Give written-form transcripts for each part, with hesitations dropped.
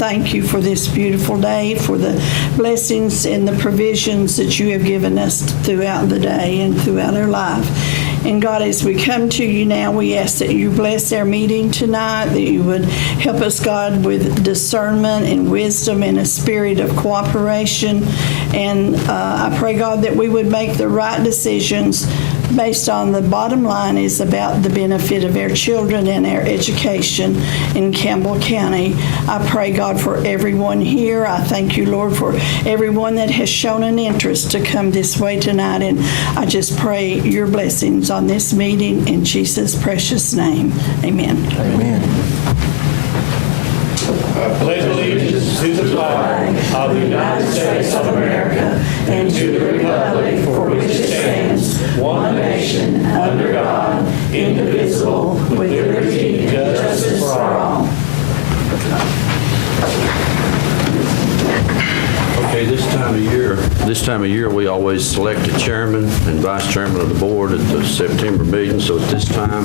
thank you for this beautiful day, for the blessings and the provisions that you have given us throughout the day and throughout our life. And God, as we come to you now, we ask that you bless our meeting tonight, that you would help us, God, with discernment and wisdom and a spirit of cooperation. And I pray, God, that we would make the right decisions based on the bottom line is about the benefit of our children and our education in Campbell County. I pray, God, for everyone here. I thank you, Lord, for everyone that has shown an interest to come this way tonight. And I just pray your blessings on this meeting in Jesus' precious name. Amen. Amen. I pledge allegiance to the flag of the United States of America and to the republic for which it stands, one nation, under God, indivisible, with liberty and justice for all. Okay, this time of year, we always select a chairman and vice chairman of the board at the September meeting. So at this time,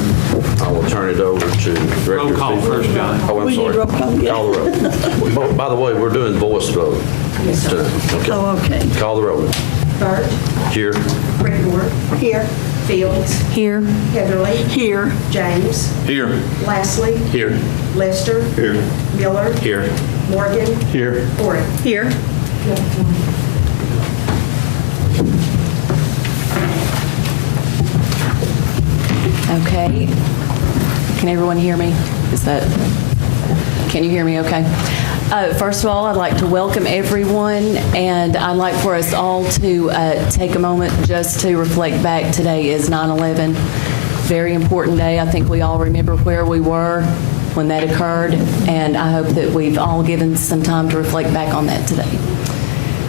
I will turn it over to Director. Roll call first, John. Oh, I'm We need sorry. roll call, yeah. Call the roll. By the way, we're doing voice vote. Yes, sir. Okay. Oh, okay. Call the roll. Burt, Here. Creekmore, Here. Fields, Here. Heatherly, Here. James, Here. Lastly, Here. Lester, Here. Miller, Here. Morgan, Here. Ori. Here. Okay. Can everyone hear me? Can you hear me okay? First of all, I'd like to welcome everyone, and I'd like for us all to take a moment just to reflect back. Today is 9/11. Very important day. I think we all remember where we were when that occurred, and I hope that we've all given some time to reflect back on that today.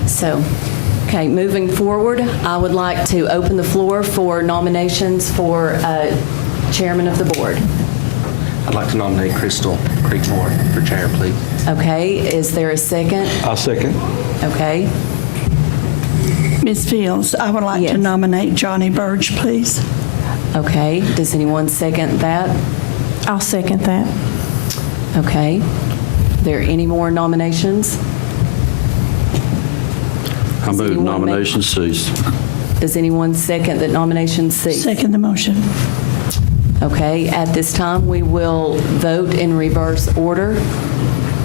So, okay, moving forward, I would like to open the floor for nominations for chairman of the board. I'd like to nominate Crystal Creekmore for chair, please. Okay, is there a second? I'll second. Okay, Ms. Fields, I would like to Yes. nominate Johnny Burge, please. okay. Does anyone second that? I'll second that. Okay. There any more nominations? I move anyone make- nominations cease. Does anyone second that nominations cease? Second the motion. Okay, at this time, we will vote in reverse order.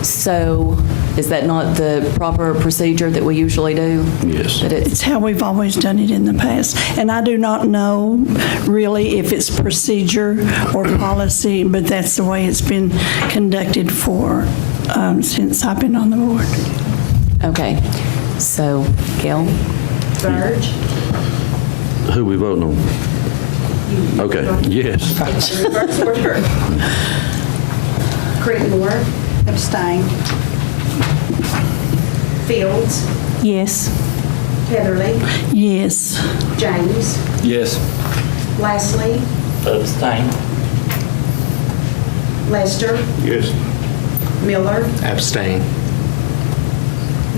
So is that not the proper procedure that we usually do? Yes. That it's, It's how we've always done it in the past. And I do not know really if it's procedure or policy, but that's the way it's been conducted for, since I've been on the board. okay. So, Gail? Burge, Who we voting on? Okay, yes. reverse order. Creekmore, Abstain. Fields, Yes. Heatherly, Yes. James, Yes. Lastly, Abstain. Lester, Yes. Miller, Abstain.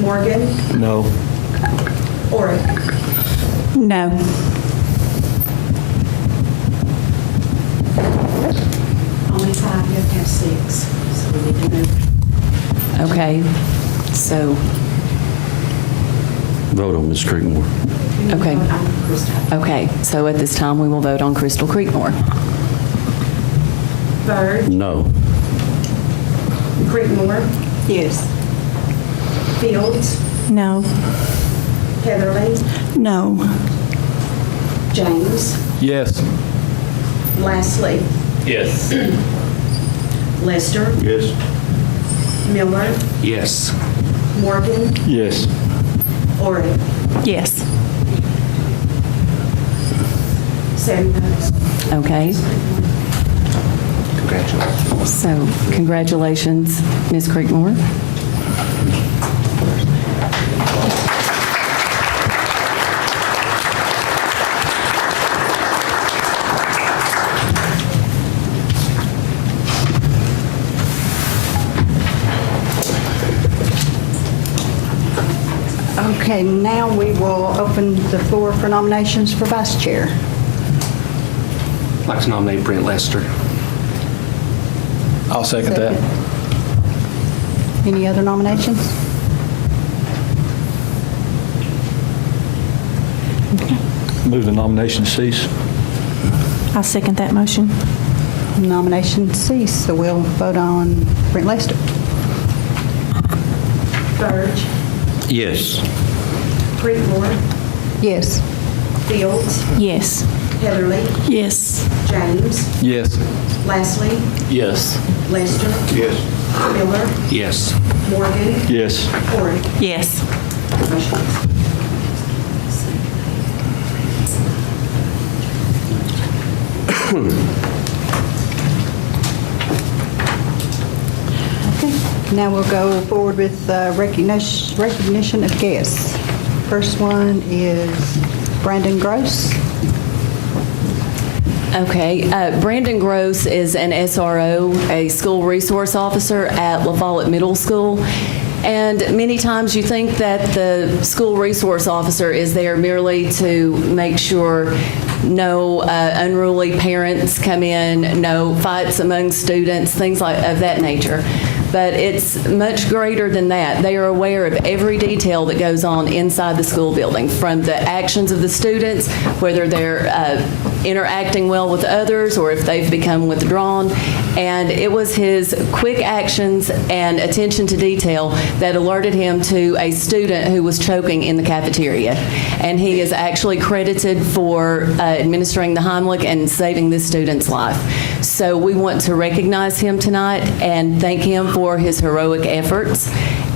Morgan, No. Ori. No. Only five, you have to have six, so we need to move. Okay. So, Vote on Ms. Creekmore. okay. Crystal. Okay, so at this time, we will vote on Crystal Creekmore. Burge, No. Creekmore, Yes. Fields, No. Heatherly, No. James, Yes. Lastly, Yes. Lester, Yes. Miller, Yes. Morgan, Yes. Ori. Yes. 7 votes. Okay, Congratulations. so congratulations, Ms. Creekmore. Okay, now we will open the floor for nominations for vice chair. I'd like to nominate Brent Lester. I'll second that. Any other nominations? Move the nomination cease. I'll second that motion. Nominations cease, so we'll vote on Brent Lester. Burge, Yes. Creekmore, Yes. Fields, Yes. Heatherly, Yes. James, Yes. Lastly, Yes. Lester, Yes. Miller, Yes. Morgan, Yes. Horn. Yes. Motion carries. Now we'll go forward with recognition of guests. First one is Brandon Gross. Okay, Brandon Gross is an SRO, a school resource officer at La Follette Middle School. And many times you think that the school resource officer is there merely to make sure no unruly parents come in, no fights among students, things of that nature. But it's much greater than that. They are aware of every detail that goes on inside the school building, from the actions of the students, whether they're interacting well with others or if they've become withdrawn. And it was his quick actions and attention to detail that alerted him to a student who was choking in the cafeteria. And he is actually credited for administering the Heimlich and saving this student's life. So we want to recognize him tonight and thank him for his heroic efforts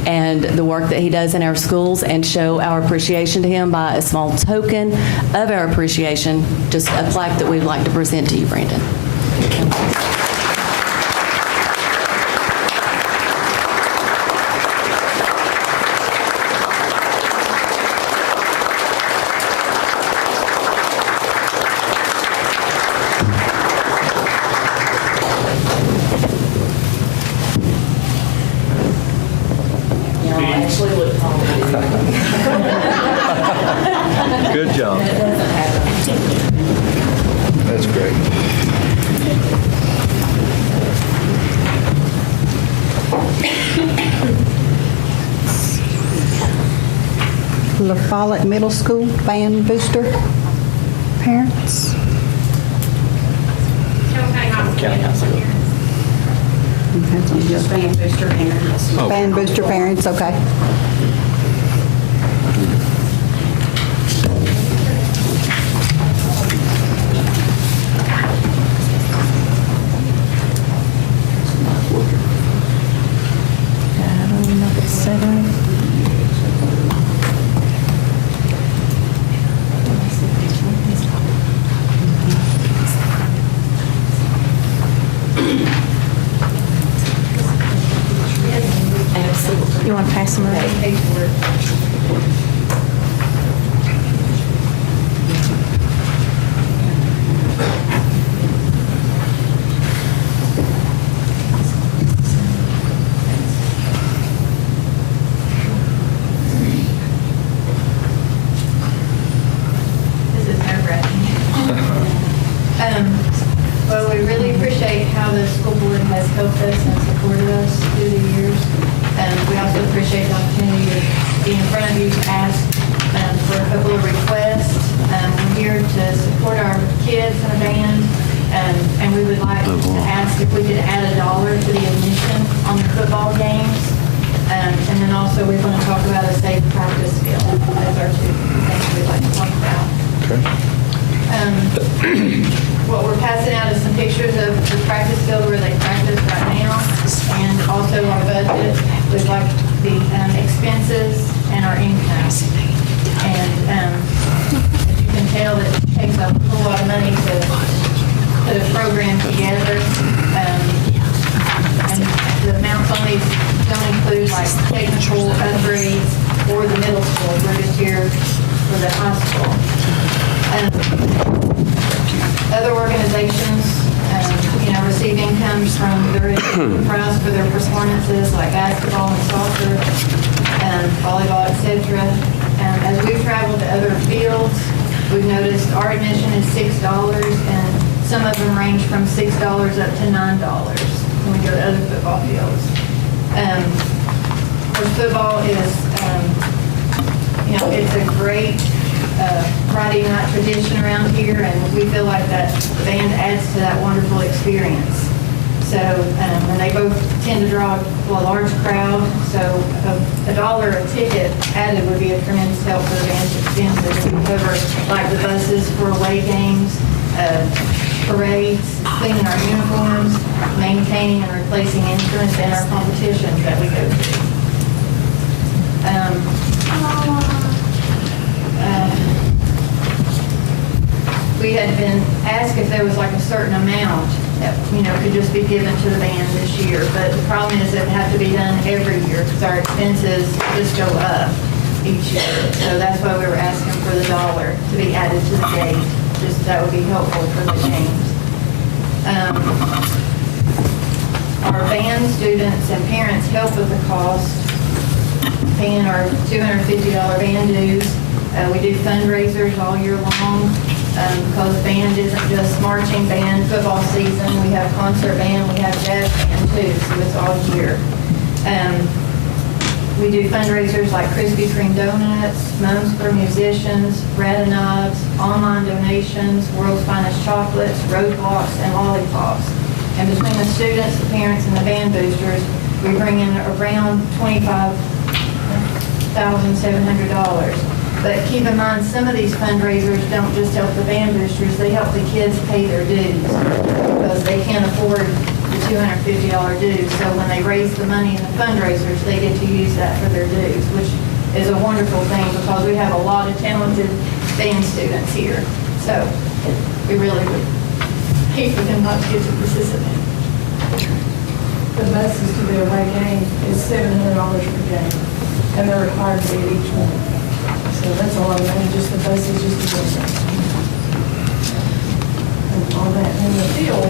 and the work that he does in our schools, and show our appreciation to him by a small token of our appreciation, just a plaque that we'd like to present to you, Brandon. Good job. That's great. La Follette Middle School band booster parents. Just band booster parents. Band booster parents, okay. I don't know if it's 7. You want to pass them around? This is nerve-wracking. Well, we really appreciate how the school board has helped us and supported us through the years. We also appreciate the opportunity to be in front of you to ask for a couple of requests. We're here to support our kids in a band, and we would like to ask if we could add $1 to the admission on the football games. And then also we want to talk about a safe practice field. Those are two things we'd like to talk about. What we're passing out is some pictures of the practice field where they practice right now, and also our budget with like the expenses and our income. And as you can tell, it takes a whole lot of money to put a program together. And the amounts on these don't include like technical upgrades or the middle school. We're just here for the high school. Other organizations, receive income from the prize for their performances like basketball and soccer, volleyball, etc. As we've traveled to other fields, we've noticed our admission is $6, and some of them range from $6 up to $9 when we go to other football fields. college football is, it's a great Friday night tradition around here, and we feel like that the band adds to that wonderful experience. So, and they both tend to draw a large crowd, so $1 a ticket added would be a tremendous help for the band's expenses. We cover like the buses for away games, parades, cleaning our uniforms, maintaining and replacing instruments, and our competitions that we go to. We had been asked if there was like a certain amount that, could just be given to the band this year, but the problem is it had to be done every year because our expenses just go up each year. So that's why we were asking for the $1 to be added to the gate. Just that would be helpful for the games. Our band students and parents help with the cost, paying our $250 band dues. We do fundraisers all year long because band isn't just marching band, football season. We have concert band, we have jazz band too, so it's all year. We do fundraisers like Krispy Kreme donuts, Mums for Musicians, Radonauts, online donations, World's Finest Chocolates, roadblocks, and lollipops. And between the students, the parents, and the band boosters, we bring in around $25,700. But keep in mind, some of these fundraisers don't just help the band boosters, they help the kids pay their dues because they can't afford the $250 dues. So when they raise the money in the fundraisers, they get to use that for their dues, which is a wonderful thing because we have a lot of talented band students here. So we really would hate for them not to get to participate. The buses to the away game is $700 per game, and they're required to be at each one. So that's a lot of money, just the buses, just the buses. And all that. And the field,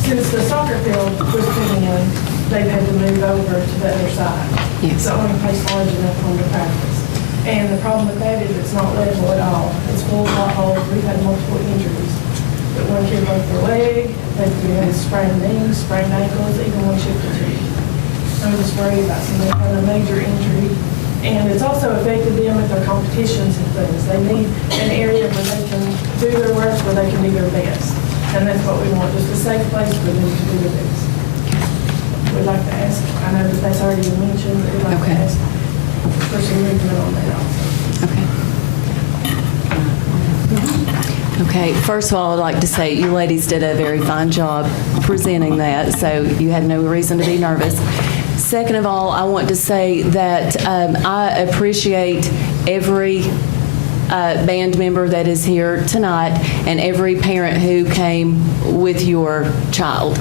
since the soccer field was put in, they've had to move over to the other side. Yes. It's the only place large enough for them to practice. And the problem with that is it's not level at all. It's full of potholes. We've had multiple injuries. But one kid broke their leg, they've had sprained knees, sprained ankles, even one chipped a tooth. I'm just worried about somebody having a major injury. And it's also affected them with their competitions and things. They need an area where they can do their work, where they can do their best. And that's what we want, just a safe place for them to do their best. We'd like to ask, I know that that's already been mentioned, but we'd like to ask for some movement on that also. Okay, first of all, I'd like to say you ladies did a very fine job presenting that, so you had no reason to be nervous. Second of all, I want to say that I appreciate every band member that is here tonight and every parent who came with your child.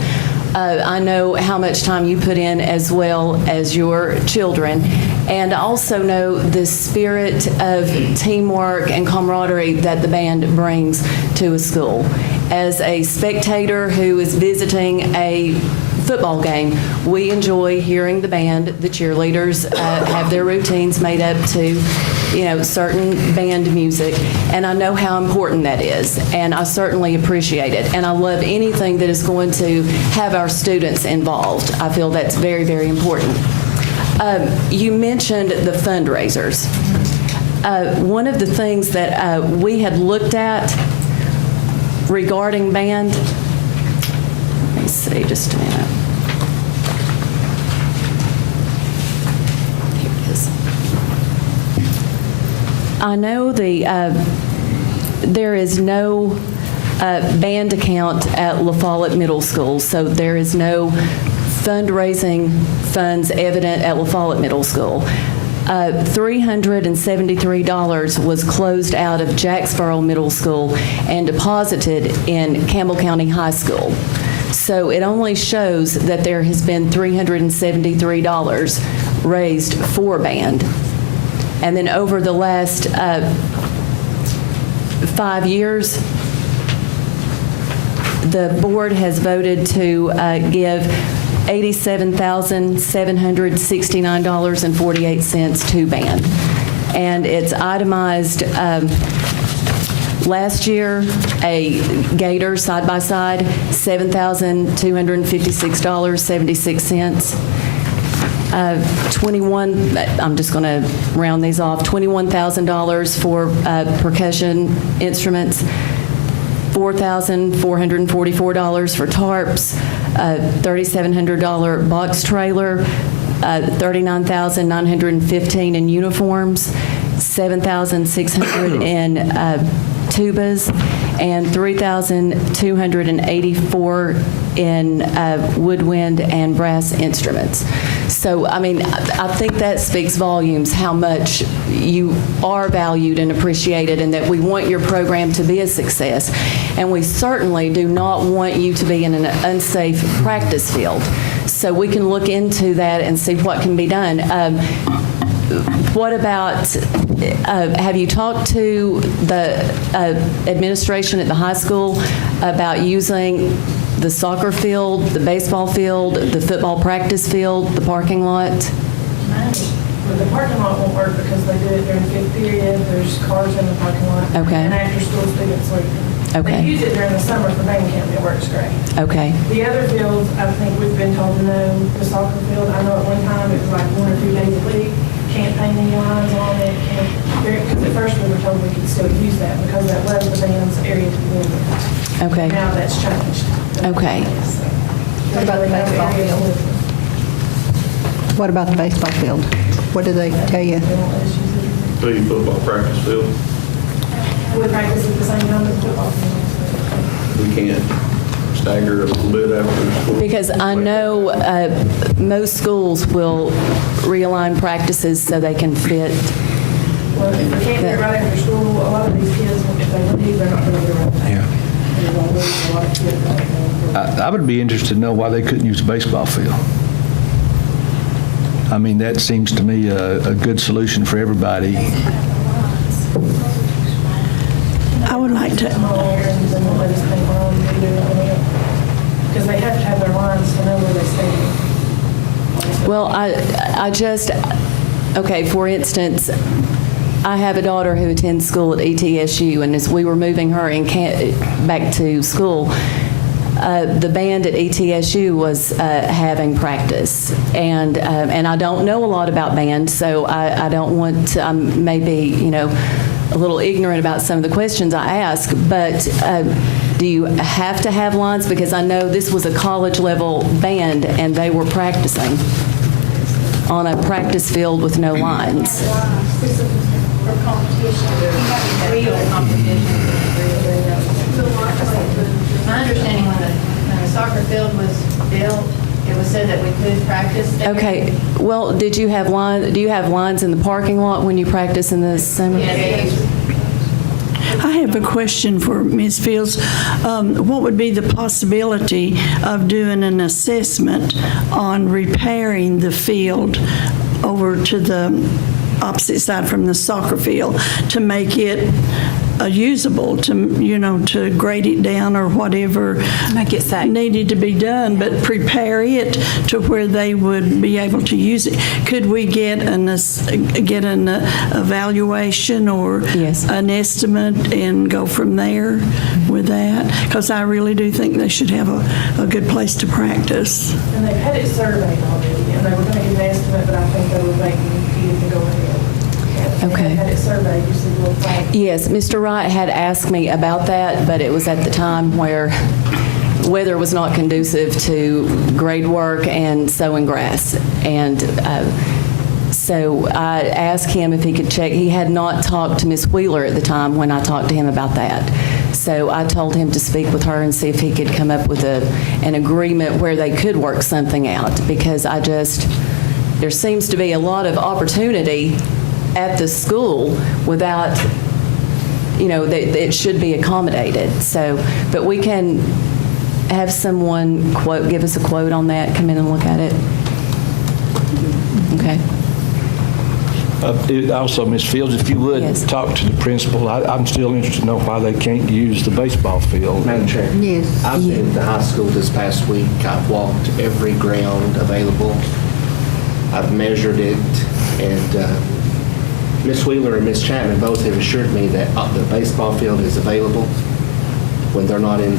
I know how much time you put in as well as your children. And I also know the spirit of teamwork and camaraderie that the band brings to a school. As a spectator who is visiting a football game, we enjoy hearing the band. The cheerleaders have their routines made up to, certain band music, and I know how important that is, and I certainly appreciate it. And I love anything that is going to have our students involved. I feel that's very, very important. You mentioned the fundraisers. One of the things that we had looked at regarding band, let me see just a minute. Here it is. I know there is no band account at La Follette Middle School, so there is no fundraising funds evident at La Follette Middle School. $373 was closed out of Jacksboro Middle School and deposited in Campbell County High School. So it only shows that there has been $373 raised for band. And then over the last 5 years, the board has voted to give $87,769.48 to band. And it's itemized last year, a Gator side-by-side, $7,256.76. I'm just going to round these off, $21,000 for percussion instruments, $4,444 for tarps, $3,700 box trailer, $39,915 in uniforms, $7,600 in tubas, and $3,284 in woodwind and brass instruments. So, I mean, I think that speaks volumes how much you are valued and appreciated, and that we want your program to be a success. And we certainly do not want you to be in an unsafe practice field. So we can look into that and see what can be done. What about, have you talked to the administration at the high school about using the soccer field, the baseball field, the football practice field, the parking lot? But the parking lot won't work because they do it during fifth period, there's cars in the parking lot. Okay. And after school students sleeping. Okay. They use it during the summer for band camp, it works great. Okay. The other fields, I think we've been told to no. The soccer field, I know at one time it was like 1 or 2 days a week, can't paint any lines on it, because at first we were told we could still use that because that was the band's area to begin with. Okay. Now that's changed. Okay. What about the baseball field? What about the baseball field? What do they tell you? The football practice field. We practice at the same time as football field. We can't stagger a little bit after school. Because I know most schools will realign practices so they can fit. Well, if we can't do it right after school, a lot of these kids, if they leave, they're not going to do it right now. Yeah. There's always a lot of kids right now. I would be interested to know why they couldn't use a baseball field. I mean, that seems to me a good solution for everybody. I would like to, Because they have to have their lines to know where they stand. Well, I just, okay, for instance, I have a daughter who attends school at ETSU, and as we were moving her back to school, the band at ETSU was having practice, and I don't know a lot about band, so I don't want to, I'm maybe, a little ignorant about some of the questions I ask, but do you have to have lines? Because I know this was a college-level band, and they were practicing on a practice field with no lines. For competition, real competition. My understanding when the soccer field was built, it was said that we could practice there. Okay, well, do you have lines in the parking lot when you practice in the summer? Yeah, they use I have a question for Ms. Fields. What would be the possibility of doing an assessment on repairing the field over to the opposite side from the soccer field to make it usable, to grade it down or whatever Make it safe. needed to be done, but prepare it to where they would be able to use it. Could we get an evaluation or Yes. an estimate and go from there with that? Because I really do think they should have a good place to practice. And they've had it surveyed already, and they were going to give an estimate, but I think they were waiting for you to go ahead. Okay. They had it surveyed, you see the little flag. Yes, Mr. Wright had asked me about that, but it was at the time where weather was not conducive to grade work and sowing grass. And so I asked him if he could check. He had not talked to Ms. Wheeler at the time when I talked to him about that. So I told him to speak with her and see if he could come up with an agreement where they could work something out, because there seems to be a lot of opportunity at the school without, that it should be accommodated. So, but we can have someone give us a quote on that, come in and look at it. Okay. Also, Ms. Fields, if you would Yes. talk to the principal, I'm still interested to know why they can't use the baseball field. Madam Chair. Yes. I've been at the high school this past week. I've walked every ground available. I've measured it, and Ms. Wheeler and Ms. Chapman both have assured me that the baseball field is available when they're not in,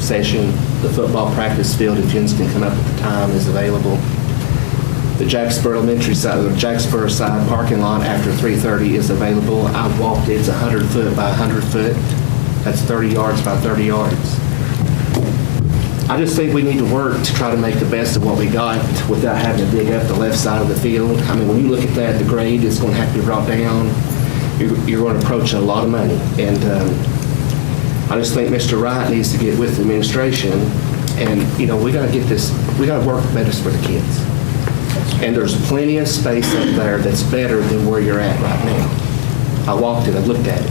session. The football practice field, if Jens can come up at the time, is available. The Jacksboro Elementary side, or Jacksboro side parking lot after 3:30 is available. I've walked it. It's 100 foot by 100 foot. That's 30 yards by 30 yards. I just think we need to work to try to make the best of what we got without having to dig up the left side of the field. I mean, when you look at that, the grade is going to have to be brought down. You're going to approach a lot of money. And I just think Mr. Wright needs to get with the administration. And, you know, we got to get this, we got to work better for the kids. And there's plenty of space up there that's better than where you're at right now. I walked it, I looked at it.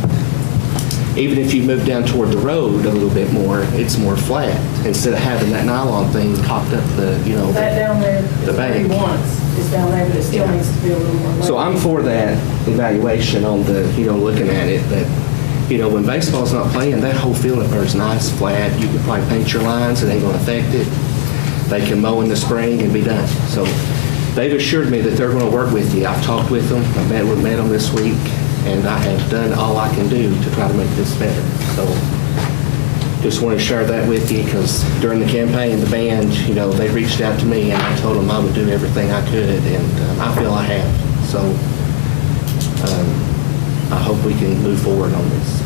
Even if you move down toward the road a little bit more, it's more flat, instead of having that nylon thing popped up the, you know, That down there, the what he bank. wants is down there, but it still needs to be a little more. So I'm for that evaluation on the, you know, looking at it, that, you know, when baseball's not playing, that whole field up there is nice, flat. You can probably paint your lines, it ain't gonna affect it. They can mow in the spring and be done. So they've assured me that they're gonna work with you. I've talked with them, I met them this week, and I have done all I can do to try to make this better. So just want to share that with you, because during the campaign, the band, you know, they reached out to me, and I told them I would do everything I could, and I feel I have. So I hope we can move forward on this.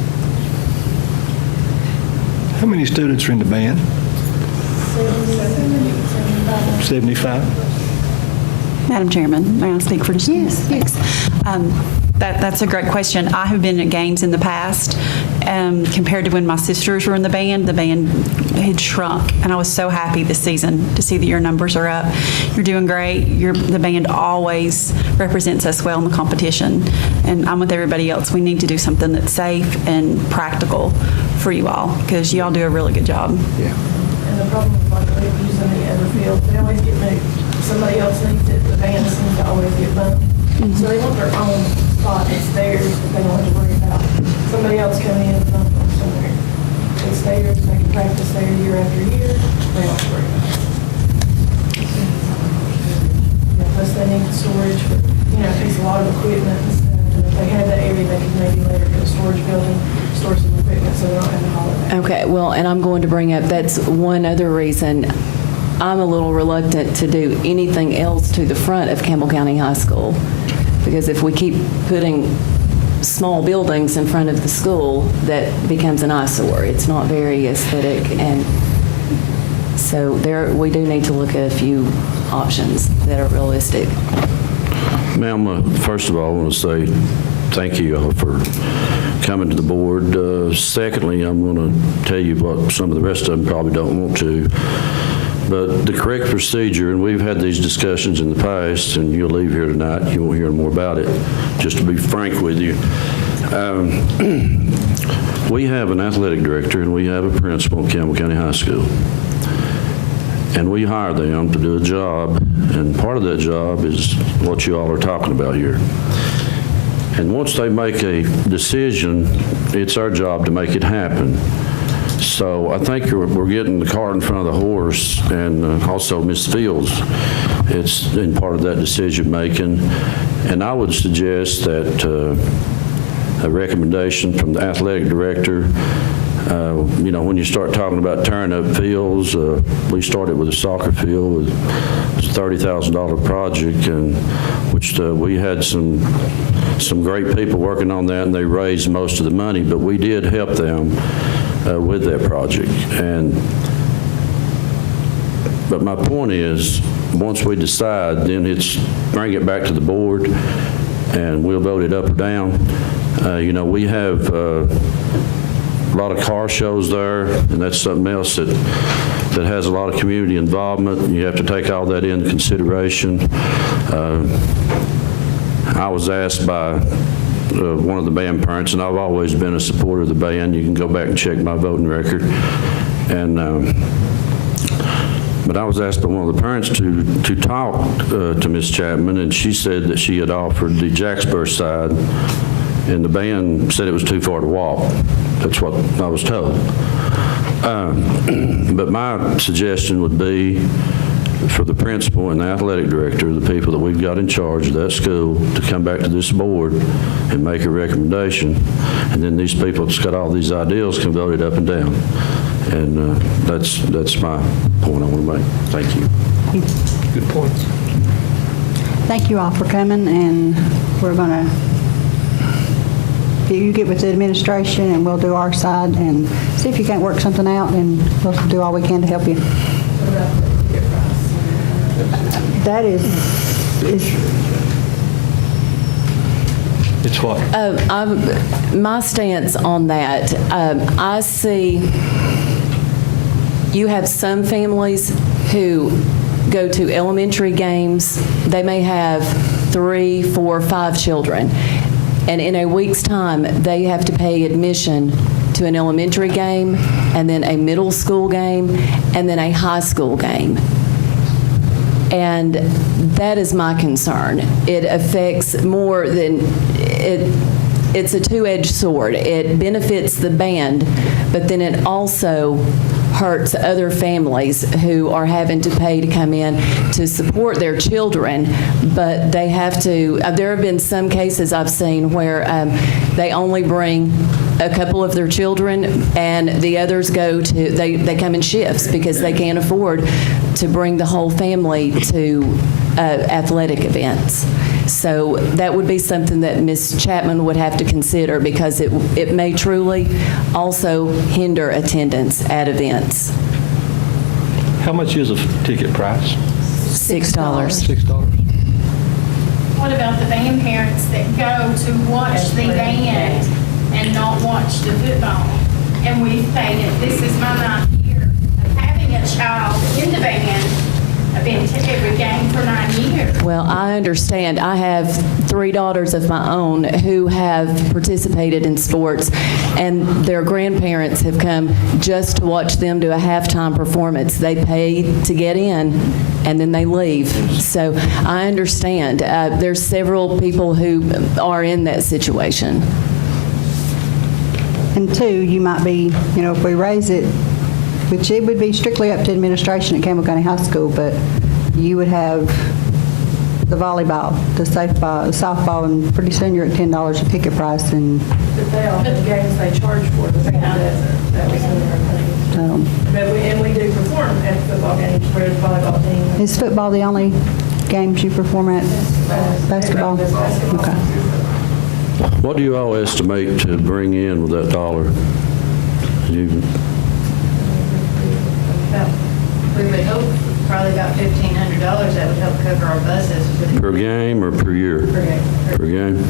How many students are in the band? 75. 75? Madam Chairman, may I speak for just a minute? Yes. Thanks. That's a great question. I have been at games in the past, compared to when my sisters were in the band had shrunk, and I was so happy this season to see that your numbers are up. You're doing great. The band always represents us well in the competition, and I'm with everybody else. We need to do something that's safe and practical for you all, because you all do a really good job. Yeah. And the problem with like they're using the other field, they always get moved. Somebody else needs it, the band seems to always get bumped. So they want their own spot, it's theirs, but they don't have to worry about somebody else coming in and bump them somewhere. It's theirs, they can practice there year after year, they don't have to worry about it. Yeah, plus they need storage for, you know, it takes a lot of equipment and stuff. And if they have that area, they can maybe later get a storage building, store some equipment so they don't have to haul it back. Okay, well, and I'm going to bring up, that's one other reason I'm a little reluctant to do anything else to the front of Campbell County High School, because if we keep putting small buildings in front of the school, that becomes an eyesore. It's not very aesthetic, and so we do need to look at a few options that are realistic. Ma'am, first of all, I want to say thank you for coming to the board. Secondly, I'm going to tell you what some of the rest of them probably don't want to. But the correct procedure, and we've had these discussions in the past, and you'll leave here tonight, you won't hear more about it, just to be frank with you. We have an athletic director and we have a principal in Campbell County High School. And we hire them to do a job, and part of that job is what you all are talking about here. And once they make a decision, it's our job to make it happen. So I think we're getting the cart in front of the horse, and also Ms. Fields, it's in part of that decision making. And I would suggest that a recommendation from the athletic director, you know, when you start talking about tearing up fields, we started with a soccer field. It was a $30,000 project, and which we had some great people working on that, and they raised most of the money, but we did help them with that project. But my point is, once we decide, then it's bring it back to the board, and we'll vote it up or down. You know, we have a lot of car shows there, and that's something else that has a lot of community involvement. You have to take all that into consideration. I was asked by one of the band parents, and I've always been a supporter of the band. You can go back and check my voting record. But I was asked by one of the parents to talk to Ms. Chapman, and she said that she had offered the Jacksboro side, and the band said it was too far to walk. That's what I was told. But my suggestion would be for the principal and the athletic director, the people that we've got in charge of that school, to come back to this board and make a recommendation, and then these people that's got all these ideals can vote it up and down. And that's my point I want to make. Thank you. Good point. Thank you all for coming, and we're going to, you get with the administration, and we'll do our side, and see if you can't work something out, and we'll do all we can to help you. What about the ticket price? That is It's what? My stance on that, I see you have some families who go to elementary games. They may have 3, 4, 5 children. And in a week's time, they have to pay admission to an elementary game, and then a middle school game, and then a high school game. And that is my concern. It affects more than, it's a two-edged sword. It benefits the band, but then it also hurts other families who are having to pay to come in to support their children, but they have to, there have been some cases I've seen where they only bring a couple of their children, and the others go to, they come in shifts because they can't afford to bring the whole family to athletic events. So that would be something that Ms. Chapman would have to consider, because it may truly also hinder attendance at events. How much is a ticket price? $6. $6? What about the band parents that go to watch the band and not watch the football? And we've paid it, this is my 9th year of having a child in the band. I've been to every game for 9 years. Well, I understand. I have 3 daughters of my own who have participated in sports, and their grandparents have come just to watch them do a halftime performance. They pay to get in, and then they leave. So I understand. There's several people who are in that situation. And 2, you might be, if we raise it, which it would be strictly up to administration at Campbell County High School, but you would have the volleyball, the softball, and pretty soon you're at $10 a ticket price. And But they all have games they charge for, the band doesn't. That was one of our things. But we do perform at football games for the volleyball team. Is football the only games you perform at? Basketball? Okay. What do you all estimate to bring in with that dollar? We would hope probably about $1,500. That would help cover our buses for the. Per game or per year? Per game. Per game?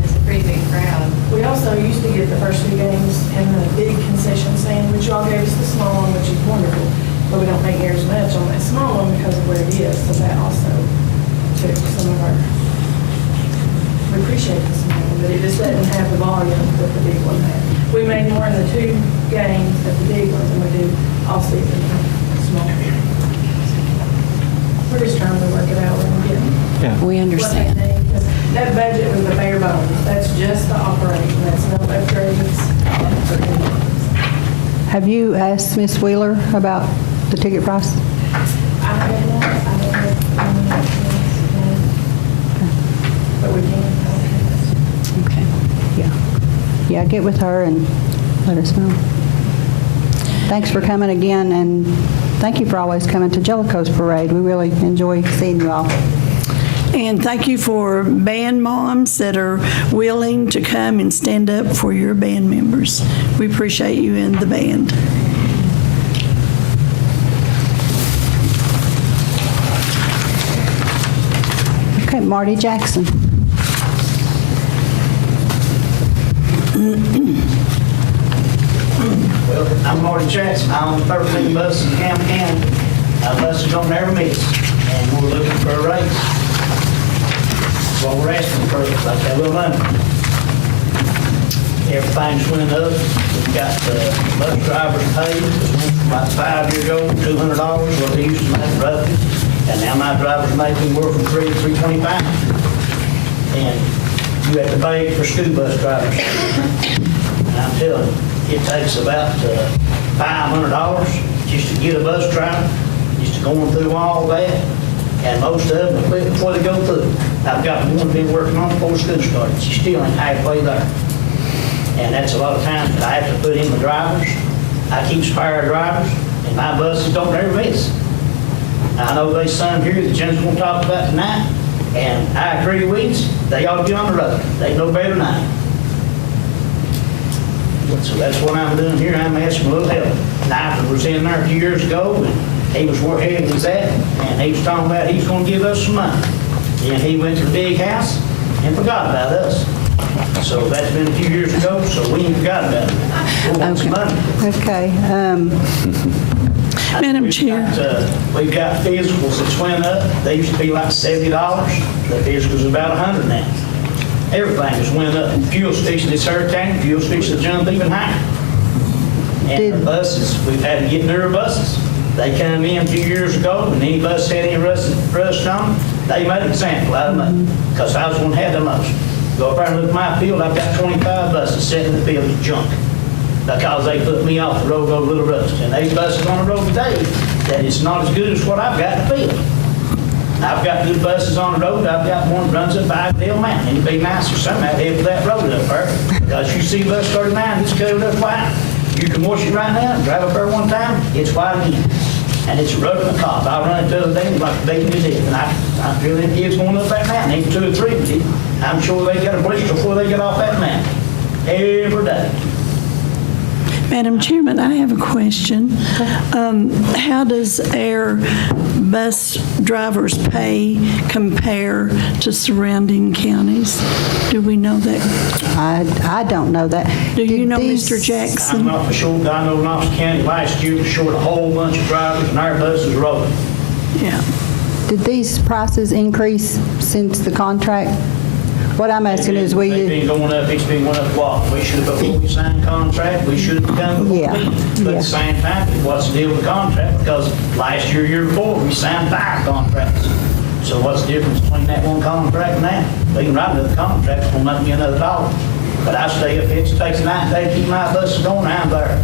It's a pretty big crowd. We also used to get the first 2 games in the big concession stand, which y'all gave us the small one, which is wonderful, but we don't make near as much on that small one because of where it is, so that also took some of our, we appreciate the small one, but it just doesn't have the volume that the big one had. We made more in the 2 games at the big ones than we do all season in the small. We're just trying to work it out when we get Yeah. We what they understand. need, 'cause that budget was the bare bones. That's just the operating, that's no upgrades. Have you asked Ms. Wheeler about the ticket price? I don't know, but we can. Okay. Yeah, get with her and let us know. Thanks for coming again, and thank you for always coming to Jellicoe's parade. We really enjoy seeing you all. And thank you for band moms that are willing to come and stand up for your band members. We appreciate you in the band. Okay, Marty Jackson. Well, I'm Marty Jackson. I own 13 buses in Campbell County. Our buses don't never miss, and we're looking for a raise. That's what we're asking for, like that little money. Everything's went up. We've got bus drivers paid, about 5 years old, $200, what they used to make roughly. And now my drivers make anywhere from $300 to $325. And you have to pay for school bus drivers. And I'm telling you, it takes about $500 just to get a bus driver, just to going through all that, and most of them quit before they go through. I've got one been working on before school started. She still ain't halfway there. And that's a lot of times that I have to put in the drivers. I keep spare drivers, and my buses don't ever miss. I know they some here the gentleman's gonna talk about tonight, and I agree with you, they ought to be on the road. They know better than I. So that's what I'm doing here, I'm asking a little help. Knifer was in there a few years ago, and he was where Head was at, and he was talking about he's gonna give us some money. Then he went to the big house and forgot about us. So that's been a few years ago, so we ain't forgot about it. We want some money. Okay. Madam Chair. We've got physicals that's went up. They used to be like $70. The physicals are about $100 now. Everything has went up. Fuel station this hurricane, fuel station jumped even higher. And the buses, we've had to get newer buses. They come in a few years ago, and any bus had any rust on them, they made an example out of me, because I was one that had the most. Go up there and look at my field, I've got 25 buses sitting in the field as junk, because they put me off the road over Little Rust. And these buses on the road today, that is not as good as what I've got in the field. I've got good buses on the road. I've got one that runs up Iredale Mountain. It'd be nicer somehow to have that road up there, because you see bus 39, it's covered up white. You can wash it right now and drive up there one time, it's white again. And it's a road in the cop. I run it the other day like they did it. And I feel them kids going up that mountain, even 2 or 3 of them. I'm sure they get a blister before they get off that mountain. Every day. Madam Chairman, I have a question. How does our bus drivers' pay compare to surrounding counties? Do we know that? I don't know that. Do you know, These- Mr. Jackson? I'm not for sure, but I know Knox County last year was short a whole bunch of drivers and our buses rolling. Yeah. Did these prices increase since the contract? What I'm asking is, They've been going up, it's been going up what? We should have, before we signed contract, we should have done before Yeah, we. But at the same time, what's the deal with the contract? Because last year, year before, we signed 5 contracts. So what's the difference between that one contract and that? They can write another contract, it's gonna make me another $1. But I stay up, it takes a night day to keep my buses going, I'm there.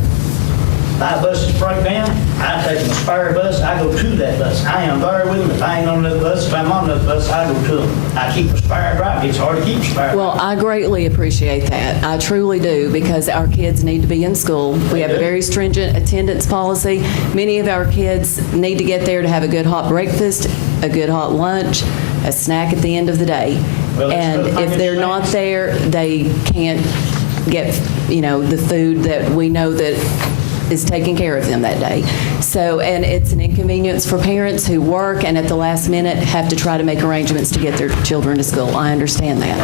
My buses break down, I take a spare bus, I go to that bus. I am there with them. If I ain't on another bus, if I'm on another bus, I go to them. I keep a spare driver. It's hard to keep a spare. Well, I greatly appreciate that. I truly do, because our kids need to be in school. We have a very stringent attendance policy. Many of our kids need to get there to have a good hot breakfast, a good hot lunch, a snack at the end of the day. Well, that's And the if they're thing. not there, they can't get, the food that we know that is taking care of them that day. So, and it's an inconvenience for parents who work and at the last minute have to try to make arrangements to get their children to school. I understand that.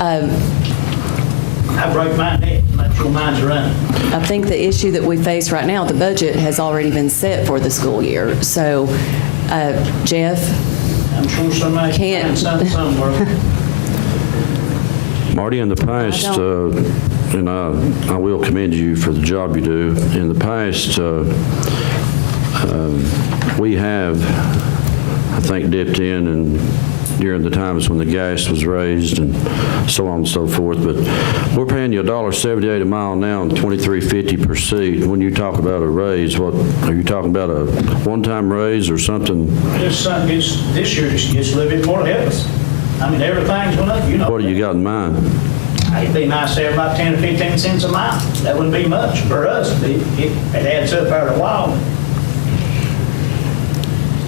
I break my neck, make sure mine's running. I think the issue that we face right now, the budget has already been set for the school year. So, Jeff? I'm sure somebody can find something somewhere. Marty, in the past, and I will commend you for the job you do, in the past, we have, I think, dipped in and during the times when the gas was raised and so on and so forth, but we're paying you $1.78 a mile now and $23.50 per seat. When you talk about a raise, what, are you talking about a one-time raise or something? This year, just a little bit more to help us. I mean, everything's went up, you know. What do you got in mind? It'd be nice to have about 10 or 15 cents a mile. That wouldn't be much for us. It adds up after a while.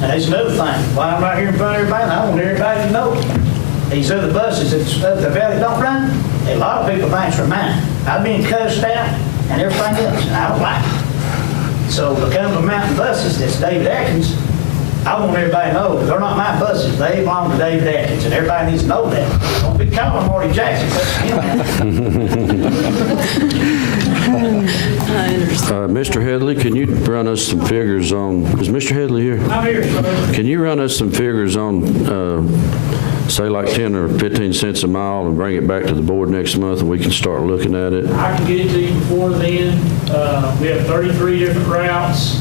And there's another thing. While I'm right here in front of everybody, I want everybody to know, these other buses that the valley don't run, a lot of people think for mine. I've been cussed out and everything else, and I don't like it. So becoming a mountain buses, that's David Atkins, I want everybody to know, they're not my buses, they belong to David Atkins, and everybody needs to know that. Don't be calling Marty Jackson, that's him. Mr. Headley, can you run us some figures on, is Mr. Headley here? I'm here, sir. Can you run us some figures on, say like 10 or 15 cents a mile and bring it back to the board next month and we can start looking at it? I can get it to you before then. We have 33 different routes,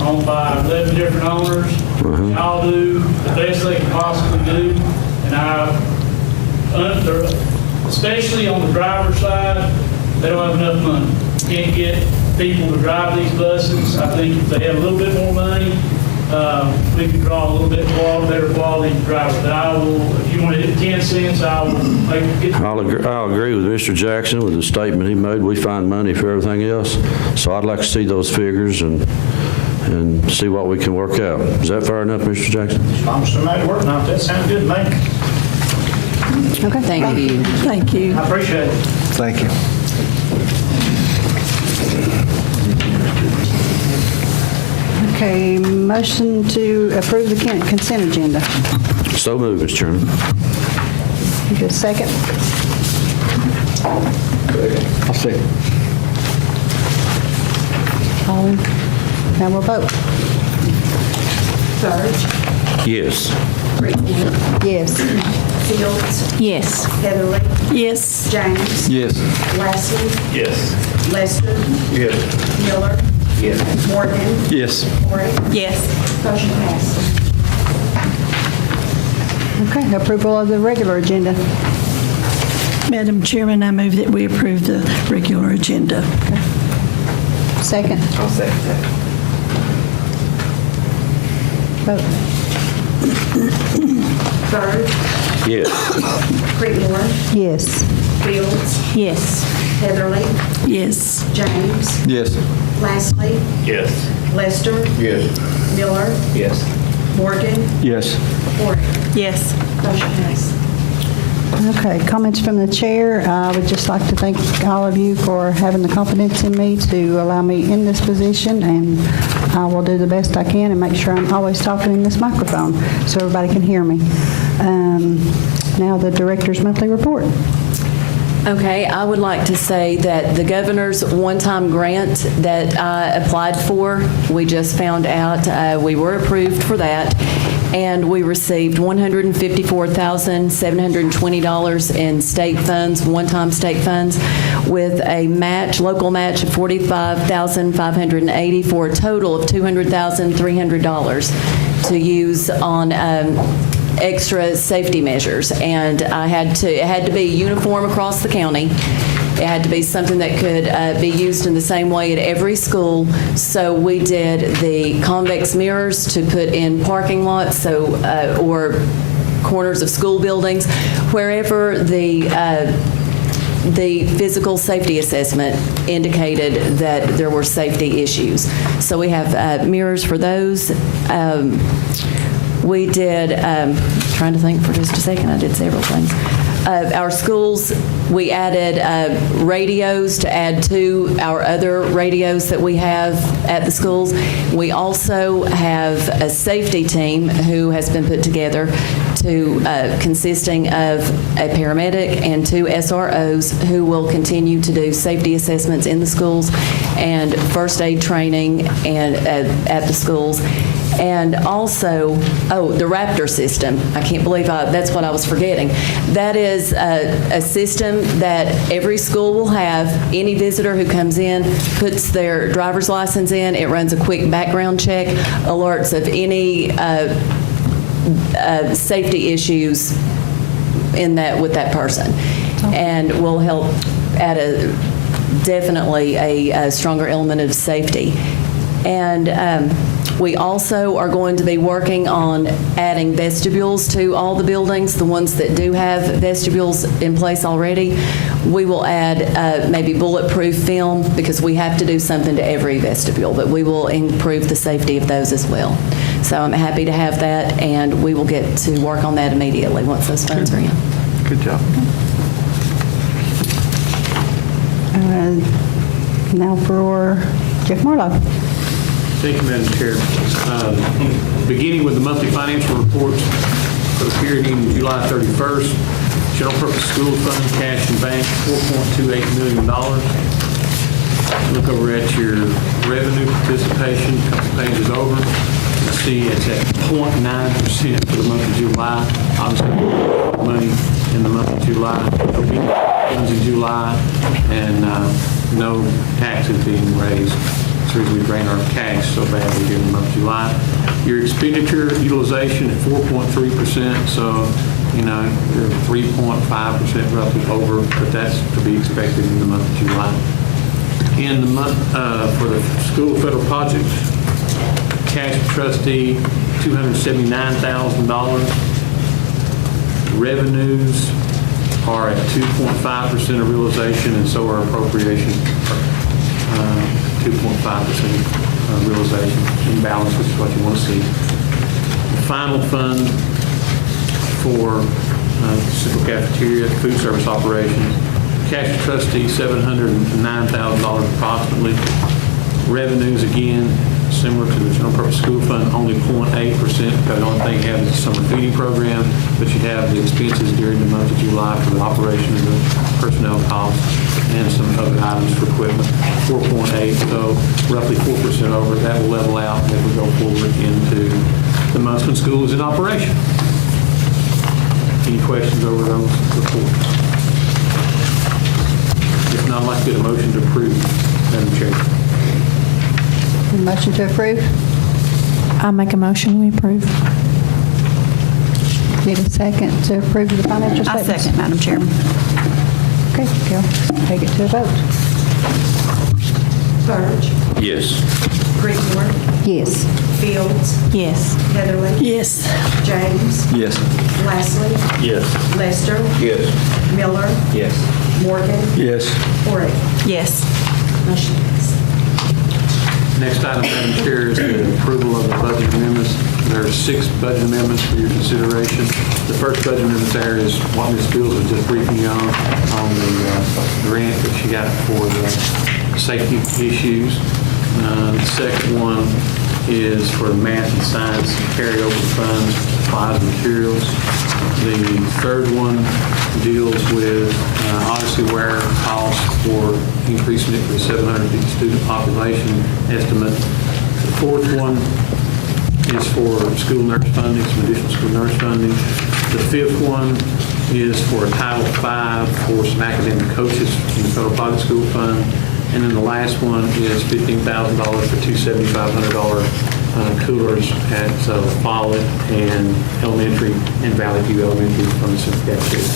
owned by 11 different owners. They all do the best they can possibly do. And especially on the driver's side, they don't have enough money. Can't get people to drive these buses. I think if they have a little bit more money, we can draw a little bit better quality drivers. But I will, if you want to hit 10 cents, I will get. I'll agree with Mr. Jackson with the statement he made. We find money for everything else. So I'd like to see those figures and and see what we can work out. Is that fair enough, Mr. Jackson? As long as somebody's working on it, that sounds good to me. Okay. Thank you. Thank you. I appreciate it. Thank you. Okay, motion to approve the consent agenda. So moved, Mr. Chairman. You get a second? I'll see. All in? Now we'll vote. Burge, Yes. Creekmore, Yes. Fields, Yes. Heatherly, Yes. James, Yes. Lassie, Yes. Lester, Yes. Miller, Yes. Morgan, Yes. Ford. Yes. Motion passes. Okay, approval of the regular agenda. Madam Chairman, I move that we approve the regular agenda. Second. I'll second that. Vote. Burge, Yes. Creekmore, Yes. Fields, Yes. Heatherly, Yes. James, Yes. Lastly, Yes. Lester, Yes. Miller, Yes. Morgan, Yes. Ford. Yes. Motion passes. Okay, comments from the chair. I would just like to thank all of you for having the confidence in me to allow me in this position, and I will do the best I can and make sure I'm always talking in this microphone so everybody can hear me. Now the director's monthly report. Okay, I would like to say that the governor's one-time grant that I applied for, we just found out we were approved for that, and we received $154,720 in state funds, one-time state funds, with a match, local match of $45,580 for a total of $200,300 to use on extra safety measures, and it had to be uniform across the county. It had to be something that could be used in the same way at every school. So we did the convex mirrors to put in parking lots, or corners of school buildings, wherever the physical safety assessment indicated that there were safety issues. So we have mirrors for those. We did, trying to think for just a second, I did several things. Our schools, we added radios to add to our other radios that we have at the schools. We also have a safety team who has been put together consisting of a paramedic and 2 SROs who will continue to do safety assessments in the schools and first aid training and at the schools. And also, the Raptor system. I can't believe that's what I was forgetting. That is a system that every school will have. Any visitor who comes in puts their driver's license in. It runs a quick background check, alerts of any safety issues with that person, and will help add definitely a stronger element of safety. And we also are going to be working on adding vestibules to all the buildings, the ones that do have vestibules in place already. We will add maybe bulletproof film, because we have to do something to every vestibule, but we will improve the safety of those as well. So I'm happy to have that, and we will get to work on that immediately once those funds are in. Good job. Now for Jeff Marlowe. Thank you, Madam Chair. Beginning with the monthly financial reports for the period ending July 31st, general purpose school fund, cash and bank, $4.28 million. Look over at your revenue participation, a couple pages over. You see it's at 0.9% for the month of July. Obviously, money in the month of July. No funds in July, and no taxes being raised. We drain our cash so badly here in the month of July. Your expenditure utilization at 4.3%, so you're 3.5% roughly over, but that's to be expected in the month of July. In the month for the school federal projects, cash trustee $279,000. Revenues are at 2.5% of realization, and so are appropriations. 2.5% realization in balance, which is what you want to see. The final fund for Central Cafeteria, food service operations, cash and trustee, $709,000 approximately. Revenues, again, similar to the general purpose school fund, only 0.8%, because the only thing you have is the summer feeding program, but you have the expenses during the month of July for the operation of the personnel costs and some other items for equipment. 4.8, so roughly 4% over. That will level out as we go forward into the months when school is in operation. Any questions over those reports? If not, I'd like to get a motion to approve, Madam Chair. Motion to approve? I make a motion, we approve. Need a second to approve the financial I statements? second, Madam Chairman. Okay, Carol, take it to a vote. Burge, Yes. Creekmore, Yes. Fields, Yes. Heatherly, Yes. James, Yes. Lastly, Yes. Lester, Yes. Miller, Yes. Morgan, Yes. Horry. Yes. Motion passed. Next item, Madam Chair, is the approval of the budget amendments. There are 6 budget amendments for your consideration. The first budget amendment there is what Ms. Fields was just briefing you on the grant that she got for the safety issues. The second one is for math and science carryover funds, supplies and materials. The third one deals with Odyssey Ware costs for increasing it to a 750 student population estimate. The fourth one is for school nurse funding, some additional school nurse funding. The fifth one is for a Title V for some academic coaches in the Federal Private School Fund. And then the last one is $15,000 for two $7,500 coolers at Follett and Elementary and Valley View Elementary from the Central Cafeteria.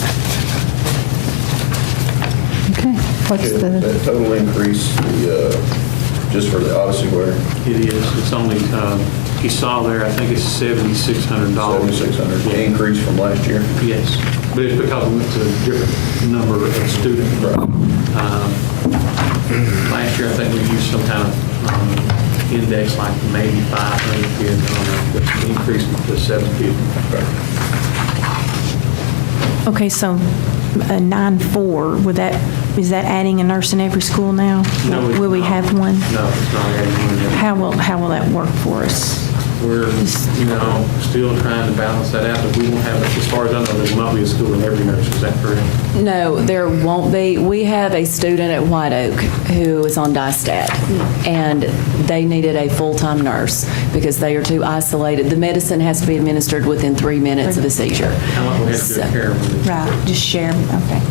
Okay, what's the, That total increase, just for the Odyssey Ware, It is. It's only, you saw there, I think it's $7,600. $7,600 increase from last year? Yes, but it's because we went to a different number of students. Last year, I think we used some kind of index like maybe 500 kids, I don't know, but the increase to 750. Okay, so 9-4, is that adding a nurse in every school now? No, it's Will we not. have one? No, it's not adding one. How will that work for us? We're, still trying to balance that out, but we won't have, as far as I know, there will not be a school in every nurse, is that correct? No, there won't be. We have a student at White Oak who is on DISTAT, and they needed a full-time nurse because they are too isolated. The medicine has to be administered within 3 minutes of a seizure. How long we have to do care with it? Right, just share, okay.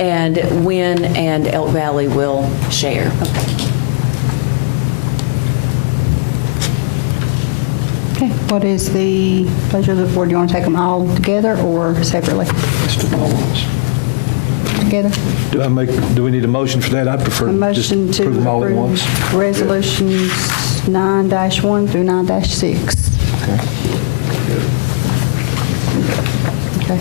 And Wynn and Elk Valley will share. okay, what is the pleasure of the board? Do you want to take them all together or separately? Let's do them all at once. Together? Do we need a motion for that? I prefer A just motion to approve them all at once. approve resolutions 9-1 through 9-6. Okay.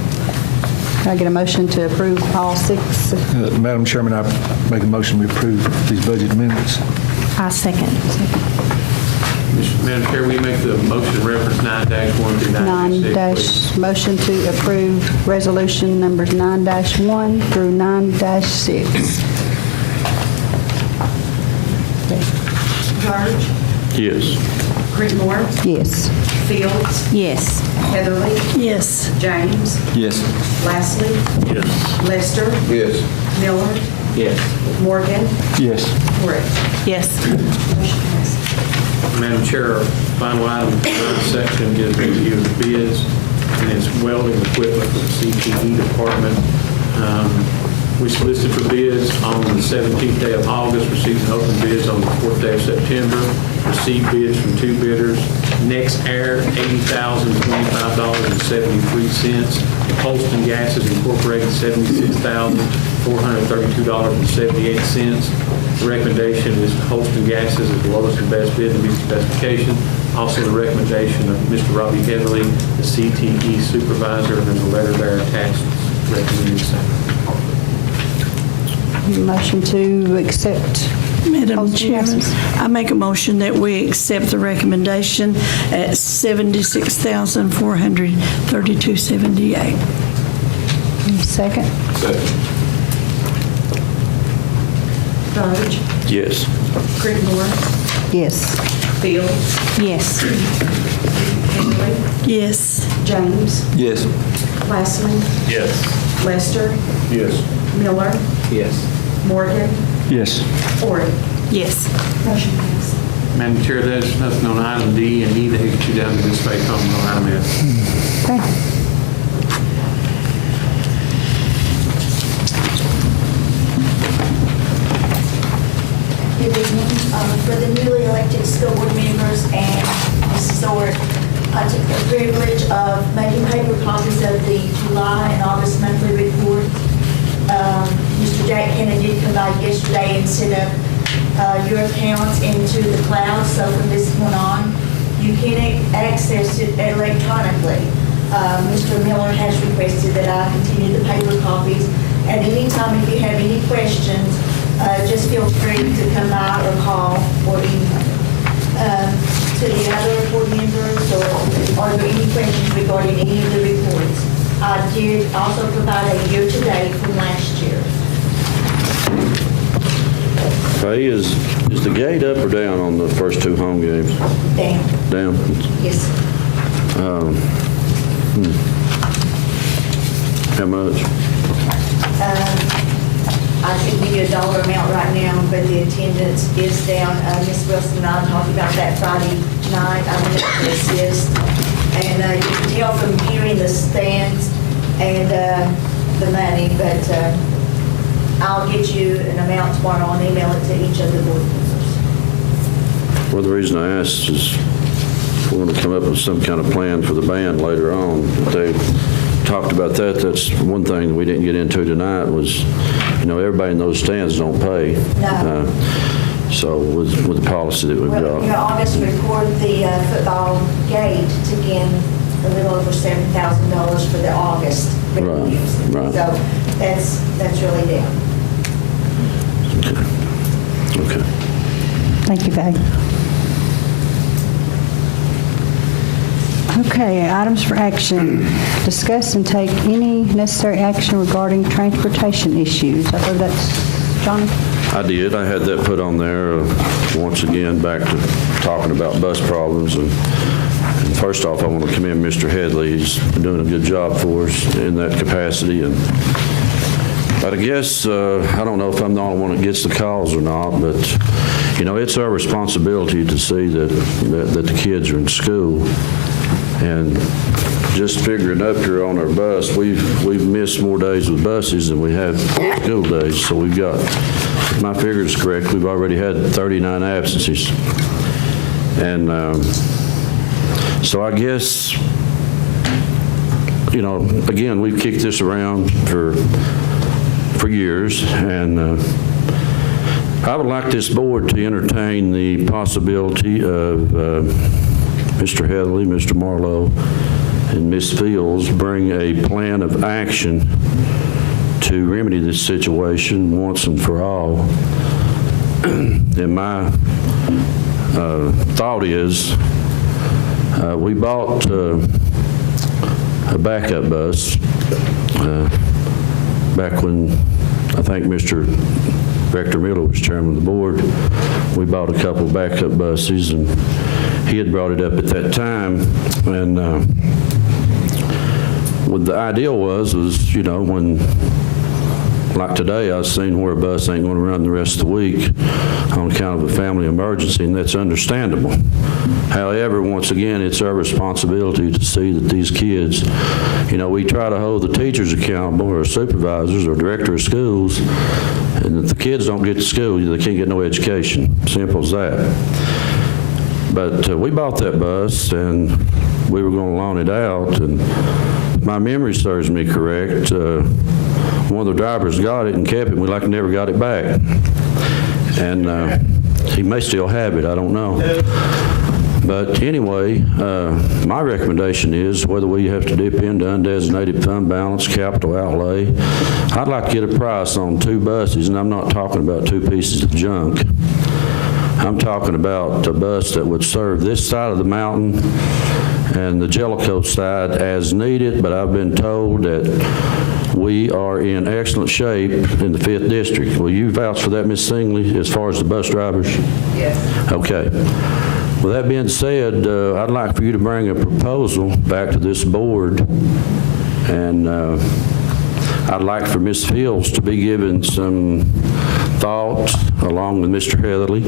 Can I get a motion to approve all 6? Madam Chairman, I make a motion we approve these budget amendments. I second. Madam Chair, we make the motion reference 9-1 through 9-6, Motion to approve resolution numbers 9-1 through 9-6. Burge, Yes. Creekmore, Yes. Fields, Yes. Heatherly, Yes. James, Yes. Lastly, Yes. Lester, Yes. Miller, Yes. Morgan, Yes. Horry. Yes. Motion passed. Madam Chair, our final item in the third section is review of bids, and it's welding equipment for the CTE department. We solicited for bids on the 17th day of August, received and opened bids on the 4th day of September, received bids from 2 bidders. Next Air, $80,025.73. Holston Gases Incorporated, $76,432.78. The recommendation is Holston Gases is the lowest and best bid to meet the specification. Also, the recommendation of Mr. Robbie Heatherly, the CTE supervisor, and there's a letter there attached recommending the same. Motion to accept. Madam Postal Chairman, prices. I make a motion that we accept the recommendation at $76,432.78. Second. Burge, Yes. Creedmoor, Yes. Fields, yes. Henry, Yes. James, Yes. Glassman, Yes. Lester, Yes. Miller, Yes. Morgan, Yes. Ford. Yes. Motion passed. Madam Chair, there's nothing on item D and E that you can down to this space on item F. Okay. Good evening. For the newly elected school board members and Mrs. Orr, I took the privilege of making paper copies of the July and August monthly report. Mr. Jack Hannon did come by yesterday and set up your accounts into the cloud, so from this point on, you can access it electronically. Mr. Miller has requested that I continue the paper copies. At any time, if you have any questions, just feel free to come by or call or email. To the other board members, or are there any questions regarding any of the reports? I did also provide a year-to-date from last year. Faye, is the gate up or down on the first two home games? Down. Down? Yes. How much? I can give you a dollar amount right now, but the attendance is down. Ms. Wilson and I talked about that Friday night. I went up to assist. And you can tell from hearing the stands and the money, but I'll get you an amount tomorrow and email it to each of the board members. Well, the reason I asked is if we're going to come up with some kind of plan for the band later on. They talked about that. That's one thing that we didn't get into tonight was, everybody in those stands don't pay. No. So with the policy that we've Well, got. August report, the football gate took in a little over $7,000 for the August revenues. Right. So that's really down. Okay. Thank you, Faye. Okay, items for action. Discuss and take any necessary action regarding transportation issues. I believe that's Johnny. I did. I had that put on there once again, back to talking about bus problems. And first off, I want to commend Mr. Headley. He's doing a good job for us in that capacity. But I guess, I don't know if I'm the only one that gets the calls or not, but, it's our responsibility to see that the kids are in school. And just figuring up here on our bus, we've missed more days with buses than we have school days. So we've got, if my figure is correct, we've already had 39 absences. And so I guess, again, we've kicked this around for years. And I would like this board to entertain the possibility of Mr. Headley, Mr. Marlowe, and Ms. Fields bring a plan of action to remedy this situation once and for all. And my thought is we bought a backup bus back when I think Mr. Director Miller was chairman of the board. We bought a couple backup buses, and he had brought it up at that time. And what the idea was, when, like today, I was seeing where a bus ain't going to run the rest of the week on account of a family emergency, and that's understandable. However, once again, it's our responsibility to see that these kids, we try to hold the teachers accountable, or supervisors, or director of schools, and if the kids don't get to school, they can't get no education. Simple as that. But we bought that bus, and we were going to loan it out, and my memory serves me correct. One of the drivers got it and kept it. We never got it back. And he may still have it. I don't know. But anyway, my recommendation is whether we have to dip into undesignated fund balance, capital outlay, I'd like to get a price on 2 buses, and I'm not talking about 2 pieces of junk. I'm talking about a bus that would serve this side of the mountain and the Jellicoe side as needed, but I've been told that we are in excellent shape in the 5th District. Will you vouch for that, Ms. Singley, as far as the bus drivers? Yes. Okay. With that being said, I'd like for you to bring a proposal back to this board, and I'd like for Ms. Fields to be given some thought, along with Mr. Heatherly,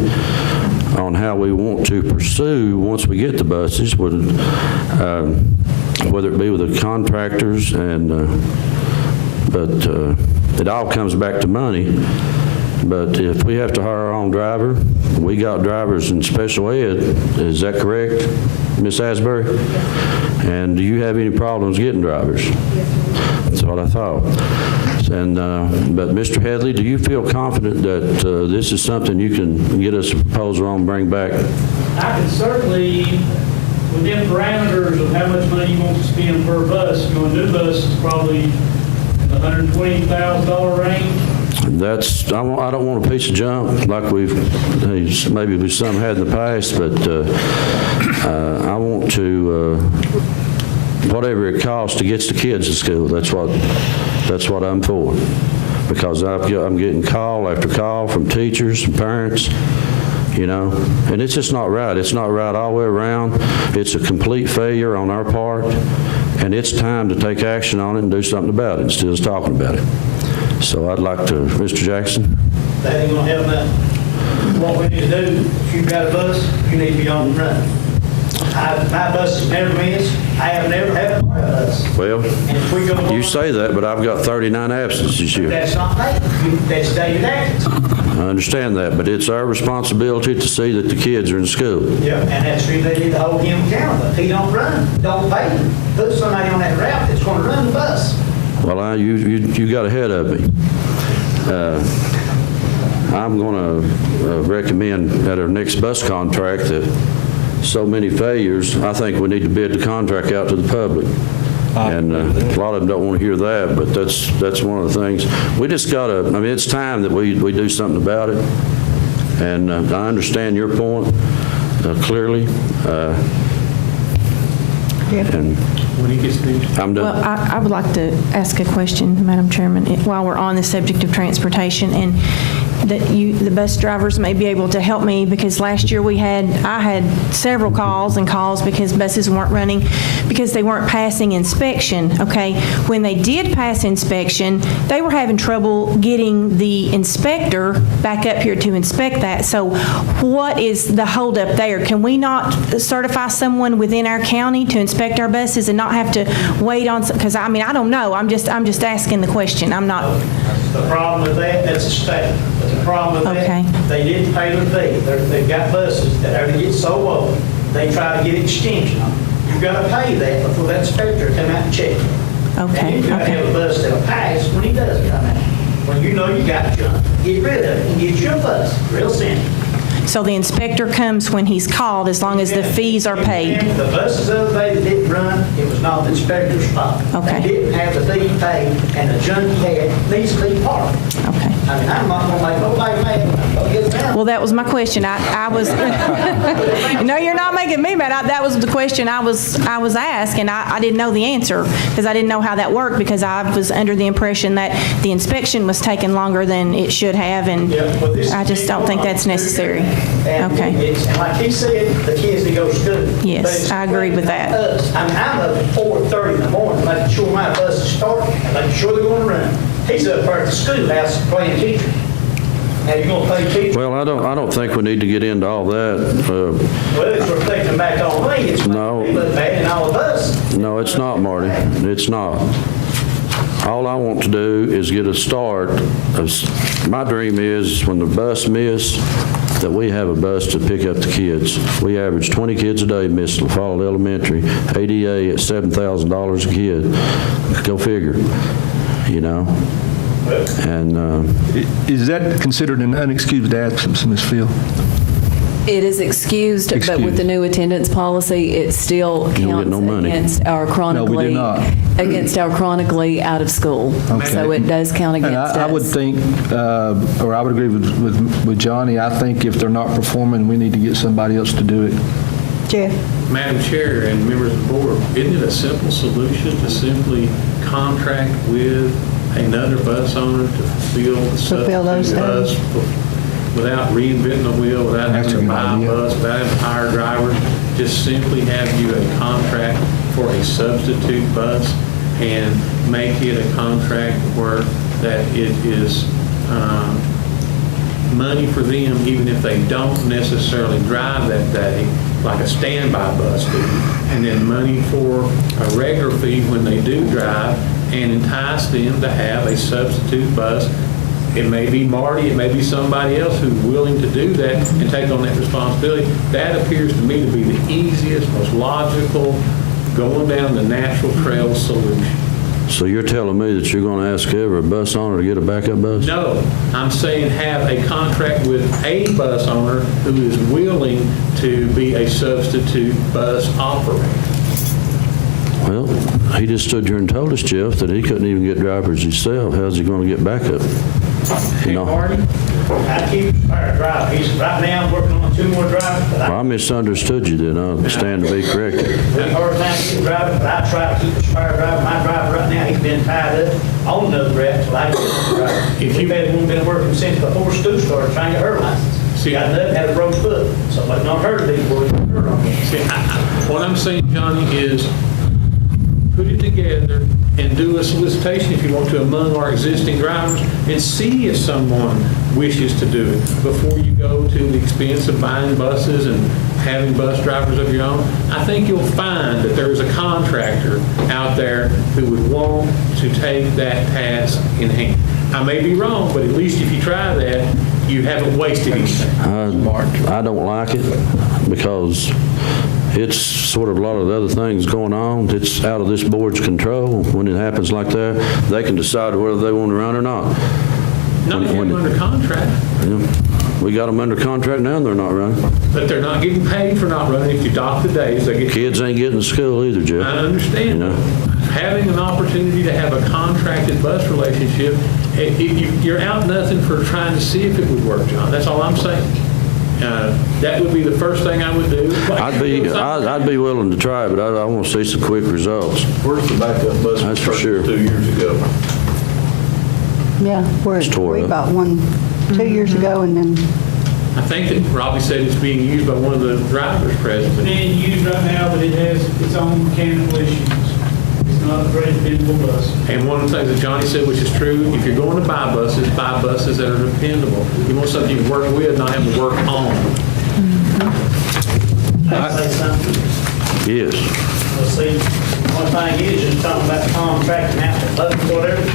on how we want to pursue, once we get the buses, whether it be with the contractors, but it all comes back to money. But if we have to hire our own driver, we got drivers in special ed. Is that correct, Ms. Asbury? And do you have any problems getting drivers? That's what I thought. And but Mr. Headley, do you feel confident that this is something you can get us a proposal on, bring back? I can certainly, within parameters of how much money you want to spend per bus, a new bus is probably in the $120,000 range. That's, I don't want a piece of junk like maybe we some had in the past, but I want to, whatever it costs to get the kids to school, that's what I'm for. Because I'm getting call after call from teachers and parents, and it's just not right. It's not right all the way around. It's a complete failure on our part, and it's time to take action on it and do something about it instead of talking about it. So I'd like to, Mr. Jackson. That ain't gonna help nothing. What we need to do, if you've got a bus, you need to be on the run. My bus has never missed. I have never had a bus. Well, And if we go you say that, but I've got 39 absences this year. That's not me. That's David Atkins. I understand that, but it's our responsibility to see that the kids are in school. Yeah, and that's the reason they need to hold him accountable. If he don't run, don't pay him. Put somebody on that route that's gonna run the bus. Well, you got ahead of me. I'm going to recommend at our next bus contract that so many failures, I think we need to bid the contract out to the public. And a lot of them don't want to hear that, but that's one of the things. We just got to, it's time that we do something about it. And I understand your point clearly. And when he gets finished. I'm done. Well, I would like to ask a question, Madam Chairman, while we're on the subject of transportation, and that the bus drivers may be able to help me, because last year I had several calls because buses weren't running because they weren't passing inspection, okay? When they did pass inspection, they were having trouble getting the inspector back up here to inspect that. So what is the holdup there? Can we not certify someone within our county to inspect our buses and not have to wait on, because I don't know. I'm just asking the question. I'm not. The problem with that, that's a state. But the problem with that, they didn't pay their fee. They've got buses that after they get so old, they try to get extension on. You've got to pay that before that inspector come out and check it. Okay. And you've got to have a bus that'll pass when he does come out. When you know you got junk, get rid of it and get your bus. Real simple. So the inspector comes when he's called, as long as the fees are paid? The buses the other day that didn't run, it was not the inspector's fault. Okay. They didn't have the fee paid, and the junk he had needs to be parked. Okay. I'm not going to make nobody mad. I'll get down. Well, that was my question. I was, no, you're not making me mad. That was the question I was asked, and I didn't know the answer, because I didn't know how that worked, because I was under the impression that the inspection was taking longer than it should have, and I just don't think that's necessary. And Okay. and like he said, the kids that go to school. Yes, But it's I agree with that. us. I'm up at 4:30 in the morning, making sure my bus is starting, and making sure they're going to run. He's up there at the schoolhouse playing teacher. Now, you going to play teacher? Well, I don't think we need to get into all that. Well, it's reflecting back on me. It's No. making me look bad and all of us. No, it's not, Marty. It's not. All I want to do is get a start. My dream is when the bus miss, that we have a bus to pick up the kids. We average 20 kids a day miss La Follette Elementary, ADA at $7,000 a kid. Go figure, And is that considered an unexcused absence, Ms. Field? It is excused, but with the new attendance policy, it still You don't get counts no money. against our chronically, out of school. So it does count And against us. I would think, or I would agree with Johnny, I think if they're not performing, we need to get somebody else to do it. Jeff? Madam Chair and members of the board, isn't it a simple solution to simply contract with another bus owner to fulfill the Fulfill those substitute bus without reinventing the wheel, without having to buy a bus, without having to hire drivers? Just simply have you a contract for a substitute bus and make it a contract where that it is money for them, even if they don't necessarily drive that day, like a standby bus do, and then money for a regular fee when they do drive, and entice them to have a substitute bus. It may be Marty, it may be somebody else who's willing to do that and take on that responsibility. That appears to me to be the easiest, most logical, going down the natural trail solution. So you're telling me that you're going to ask every bus owner to get a backup bus? No, I'm saying have a contract with a bus owner who is willing to be a substitute bus operator. Well, he just stood here and told us, Jeff, that he couldn't even get drivers himself. How's he going to get backup? Hey, Marty, I keep our driver. Right now, I'm working on 2 more drivers. Well, I misunderstood you then. I stand to be corrected. Really hard time to get driving, but I try to keep the spare driver. My driver right now, he's been tied up on another route till I get the driver. If you've had one been working since before school started trying to get her license. See, got nothing, had a broke foot. Somebody not heard of these boys. See, what I'm saying, Johnny, is put it together and do a solicitation, if you want to, among our existing drivers and see if someone wishes to do it before you go to the expense of buying buses and having bus drivers of your own. I think you'll find that there's a contractor out there who would want to take that task in hand. I may be wrong, but at least if you try that, you haven't wasted anything. I don't like it because it's sort of a lot of the other things going on. It's out of this board's control. When it happens like that, they can decide whether they want to run or not. Not if you're under contract. Yeah. We got them under contract now and they're not running. But they're not getting paid for not running. If you dock the days, they get. Kids ain't getting to school either, Jeff. I understand. You know? Having an opportunity to have a contracted bus relationship, you're out nothing for trying to see if it would work, John. That's all I'm saying. That would be the first thing I would do. I'd be willing to try it, but I want to see some quick results. Where's the backup bus? That's for sure. 2 years ago. Yeah, we bought one 2 years ago, and then I think that Robbie said it's being used by one of the drivers present. It's being used right now, but it has its own mechanical issues. It's not a very dependable bus. And one of the things that Johnny said, which is true, if you're going to buy buses that are dependable. You want something you can work with, not have to work on. I say something. Yes. Well, see, one thing is, just talking about contracting out the bus or whatever,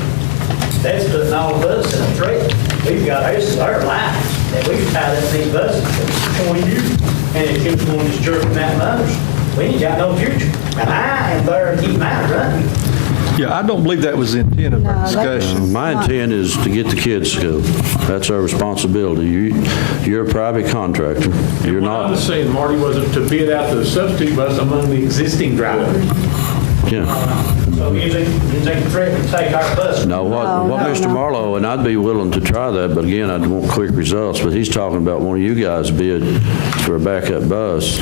that's putting all of us in a threat. We've got, this is our lives, that we've tied up these buses for 20 years, and it keeps going just jerking that mothers. We ain't got no future. And I am there to keep mine running. Yeah, I don't believe that was the intent of our discussion. My intent is to get the kids to school. That's our responsibility. You're a private contractor. You're What I not. was saying, Marty, wasn't to bid out the substitute bus among the existing drivers. Yeah. So you think the threat to take our bus? No, what Mr. Marlowe, and I'd be willing to try that, but again, I'd want quick results. But he's talking about one of you guys bid for a backup bus.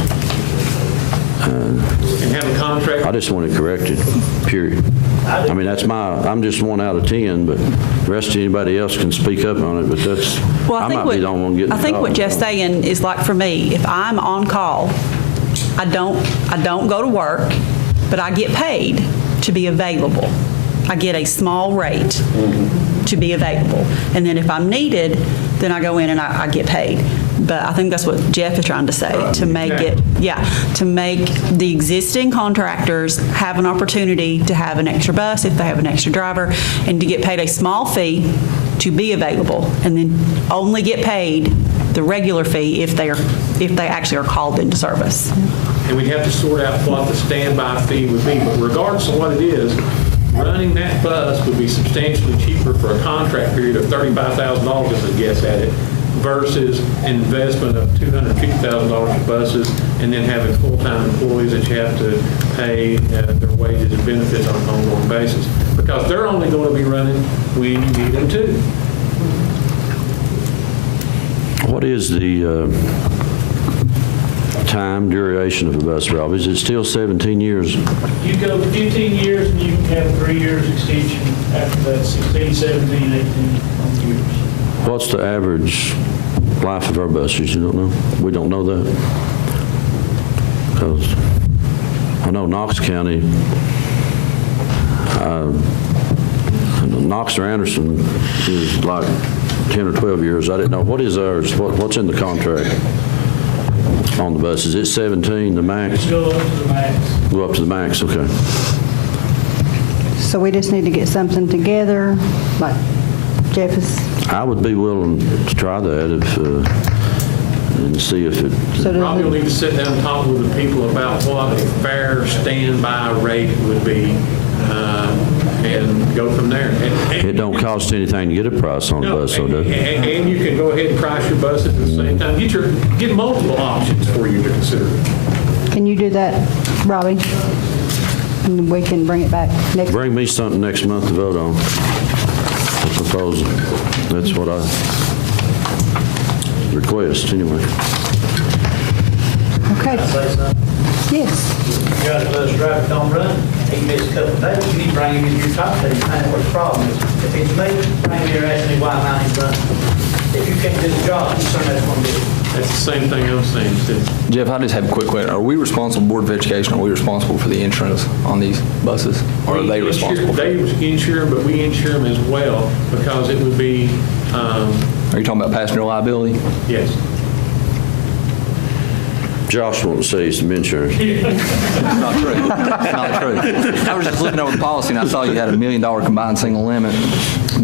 And have a contract. I just want it corrected, period. I mean, I'm just 1 out of 10, but the rest of anybody else can speak up on it, but that's, I might be the only one getting I think what called. Jeff's saying is like for me, if I'm on call, I don't go to work, but I get paid to be available. I get a small rate to be available. And then if I'm needed, then I go in and I get paid. But I think that's what Jeff is trying to say, to make to make the existing contractors have an opportunity to have an extra bus if they have an extra driver, and to get paid a small fee to be available, and then only get paid the regular fee if they actually are called into service. And we'd have to sort out what the standby fee would be. But regardless of what it is, running that bus would be substantially cheaper for a contract period of $35,000 as a guess at it versus an investment of $250,000 for buses and then having full-time employees that you have to pay their wages and benefits on an ongoing basis. Because they're only going to be running when you need them to. What is the time duration of a bus, Rob? Is it still 17 years? You go 15 years and you can have 3 years extension after that, 16, 17, 18 years. What's the average life of our buses? You don't know? We don't know that? Because I know Knox County, Knox or Anderson is like 10 or 12 years. I didn't know. What is ours? What's in the contract on the buses? It's 17, the max? Go up to the max. Go up to the max, okay. So we just need to get something together, like Jeff is, I would be willing to try that if, and see if it, Probably need to sit down and talk with the people about what a fair standby rate would be and go from there. it don't cost anything to get a price on a bus, so does it? And you can go ahead and price your buses at the same time. Get multiple options for you to consider. can you do that, Robbie? And we can bring it back next. Bring me something next month to vote on. A proposal. That's what I request, anyway. Okay. Can I say something? Yes. You got a bus driver don't run, he missed a couple of days, you need to bring him into your top team, find out what the problem is. If it's me, bring him here, ask me why I'm not running. If you can't do the job, you somebody's going to do it. That's the same thing I'm saying, Steve. Jeff, I just have a quick question. Are we responsible, Board of Education, are we responsible for the insurance on these buses? Or are they responsible? They insure, but we insure them as well because it would be, Are you talking about passenger liability? yes. Josh wants to say some insurance. Not true. Not true. I was just looking over the policy and I saw you had $1 million combined single limit,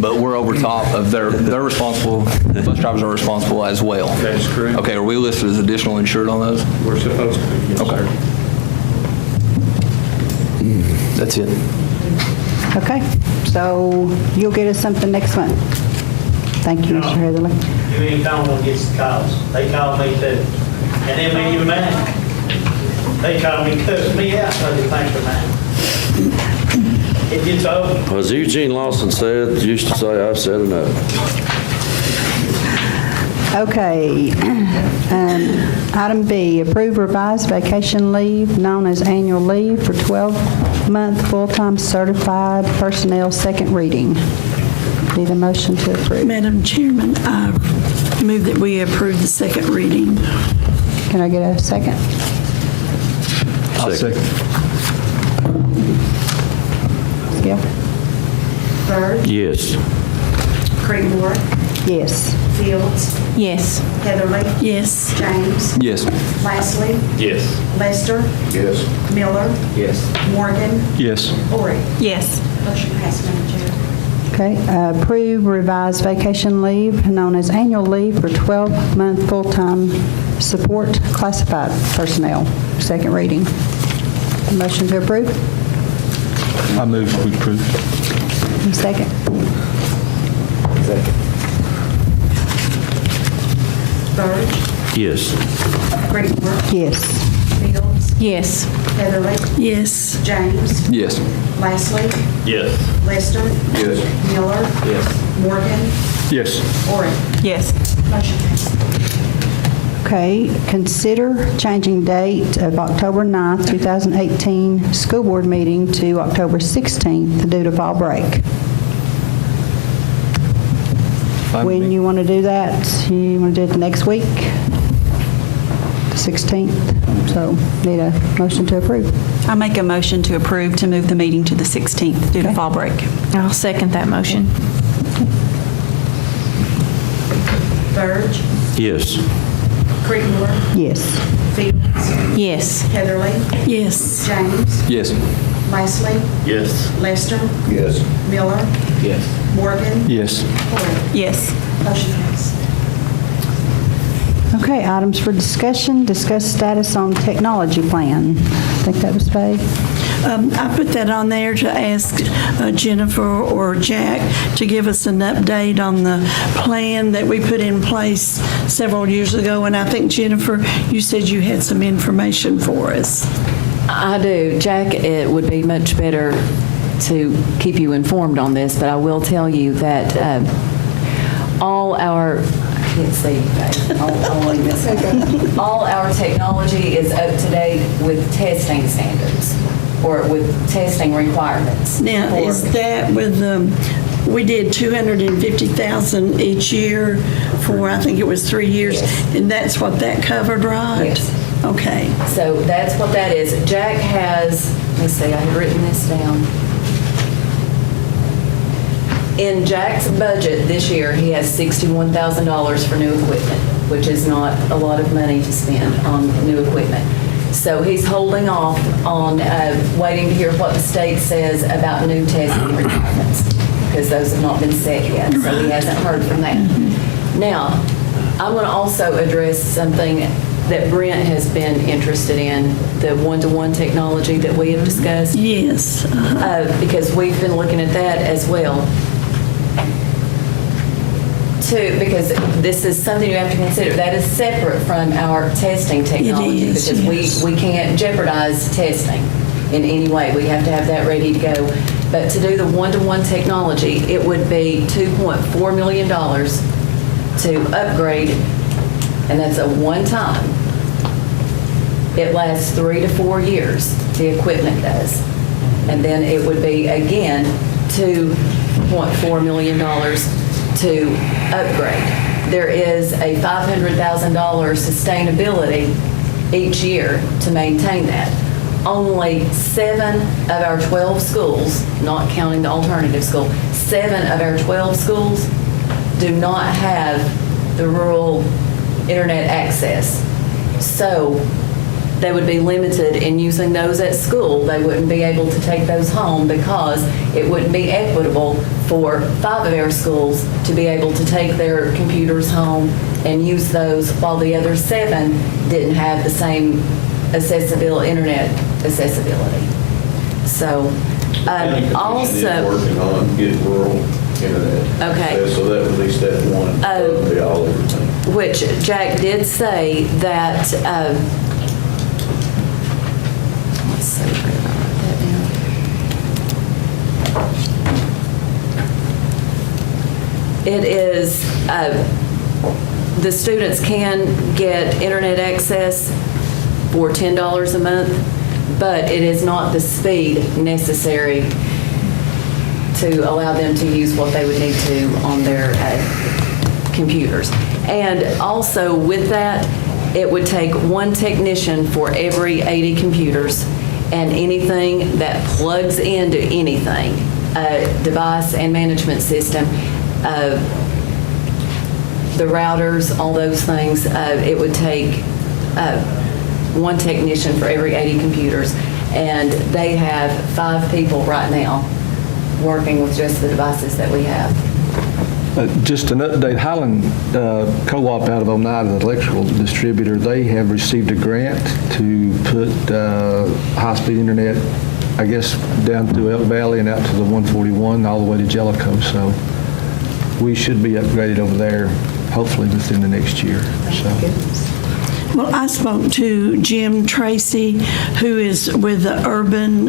but we're over top of they're responsible, bus drivers are responsible as well. That's correct. Okay, are we listed as additional insured on those? We're supposed to be, yes, Okay. sir. That's it. Okay, so you'll get us something next month. Thank you, Mr. Heatherly. You ain't the only one gets the calls. They call me too. And they ain't even mad. They call me, cuss me out, so they think they're mad. It gets old. As Eugene Lawson said, used to say, I've said enough. Okay. Item B, approve revised vacation leave known as annual leave for 12-month full-time certified personnel, second reading. Need a motion to approve. Madam Chairman, I move that we approve the second reading. Can I get a second? Second. Skip? Byrd, Yes. Creedmoor, Yes. Fields, Yes. Heatherly, Yes. James, Yes. Lastly, Yes. Lester, Yes. Miller, Yes. Morgan, Yes. Ori. Yes. Motion passed, Madam Chair. Okay, approve revised vacation leave known as annual leave for 12-month full-time support classified personnel, second reading. Motion to approve? I move we approve. Second? Byrd, Yes. Creedmoor, Yes. Fields, Yes. Heatherly, Yes. James, Yes. Lastly, Yes. Lester, Yes. Miller, Yes. Morgan, Yes. Ori. Yes. Motion passed. Okay, consider changing date of October 9th, 2018 school board meeting to October 16th due to fall break. When you want to do that? You want to do it next week? The 16th? So need a motion to approve. I make a motion to approve to move the meeting to the 16th due to fall break. I'll second that motion. Byrd, Yes. Creedmoor, Yes. Fields, Yes. Heatherly, Yes. James, Yes. Lastly, Yes. Lester, Yes. Miller, Yes. Morgan, Yes. Ori. Yes. Motion passed. Okay, items for discussion. Discuss status on technology plan. I think that was Faye. I put that on there to ask Jennifer or Jack to give us an update on the plan that we put in place several years ago. And I think, Jennifer, you said you had some information for us. I do. Jack, it would be much better to keep you informed on this, but I will tell you that all our, I can't see, all our technology is up to date with testing standards or with testing requirements. Now, is that with we did $250,000 each year for, I think it was 3 years, and that's what that covered, right? Yes. Okay. So that's what that is. Jack has, let's see, I have written this down. In Jack's budget this year, he has $61,000 for new equipment, which is not a lot of money to spend on new equipment. So he's holding off on waiting to hear what the state says about new testing requirements, because those have not been set yet, so he hasn't heard from that. Now, I'm going to also address something that Brent has been interested in, the one-to-one technology that we have discussed. Yes. Because we've been looking at that as well. Because this is something you have to consider. That is separate from our testing technology. It is, because yes. we can't jeopardize testing in any way. We have to have that ready to go. But to do the one-to-one technology, it would be $2.4 million to upgrade, and that's a one-time. It lasts 3 to 4 years, the equipment does. And then it would be, again, $2.4 million to upgrade. There is a $500,000 sustainability each year to maintain that. Only 7 of our 12 schools, not counting the alternative school, 7 of our 12 schools do not have the rural internet access. So they would be limited in using those at school. They wouldn't be able to take those home because it wouldn't be equitable for 5 of our schools to be able to take their computers home and use those while the other 7 didn't have the same internet accessibility. So also working on get rural internet. Okay. So that would be step one. Be all everything. Which Jack did say that, let's see, where did I write that down? It is, the students can get internet access for $10 a month, but it is not the speed necessary to allow them to use what they would need to on their computers. And also with that, it would take 1 technician for every 80 computers, and anything that plugs into anything, device and management system, the routers, all those things, it would take 1 technician for every 80 computers. And they have 5 people right now working with just the devices that we have. Just an update, Highland Co-op out of Oneida, the electrical distributor, they have received a grant to put high-speed internet, I guess, down through Elk Valley and out to the 141, all the way to Jellicoe. So we should be upgraded over there, hopefully within the next year. So. Well, I spoke to Jim Tracy, who is with the urban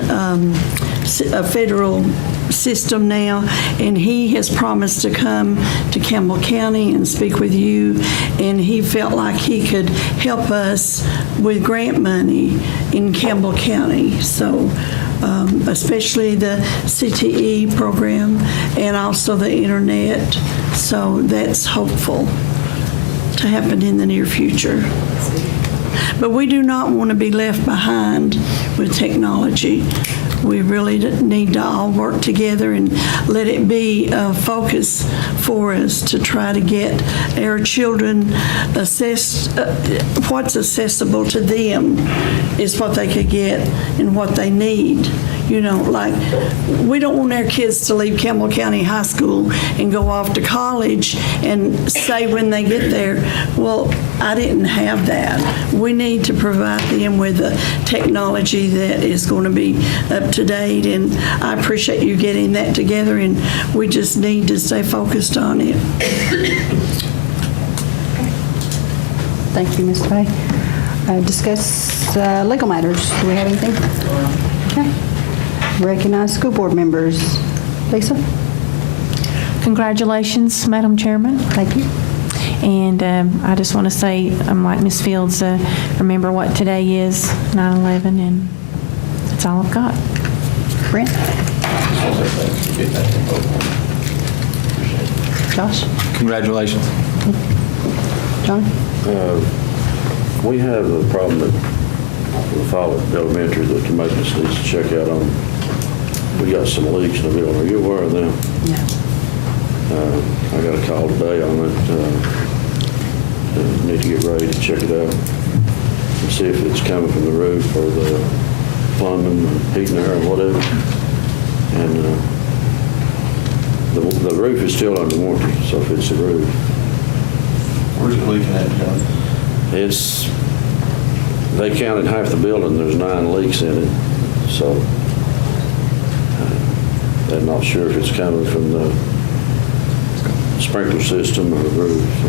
federal system now, and he has promised to come to Campbell County and speak with you, and he felt like he could help us with grant money in Campbell County. So especially the CTE program and also the internet. So that's hopeful to happen in the near future. But we do not want to be left behind with technology. We really need to all work together and let it be a focus for us to try to get our children assessed. What's accessible to them is what they could get and what they need. You know, like, we don't want our kids to leave Campbell County High School and go off to college and say when they get there, well, I didn't have that. We need to provide them with the technology that is going to be up to date, and I appreciate you getting that together, and we just need to stay focused on it. Thank you, Ms. Bay. Discuss legal matters. Do we have anything? Okay. Recognize school board members. Lisa? Congratulations, Madam Chairman. Thank you. And I just want to say, I'm like Ms. Fields, remember what today is, 9/11, and that's all I've got. Brent? Josh? Congratulations. John? We have a problem with Follett Elementary that the maintenance needs to check out on. We got some leaks in the building. Are you aware of them? No. I got a call today on it. Need to get ready to check it out and see if it's coming from the roof or the plumbing, or heating, air, or whatever. And the roof is still under warranty, so if it's the roof. Where's it leaking at, John? They counted half the building, there's 9 leaks in it, so they're not sure if it's coming from the sprinkler system or the roof. So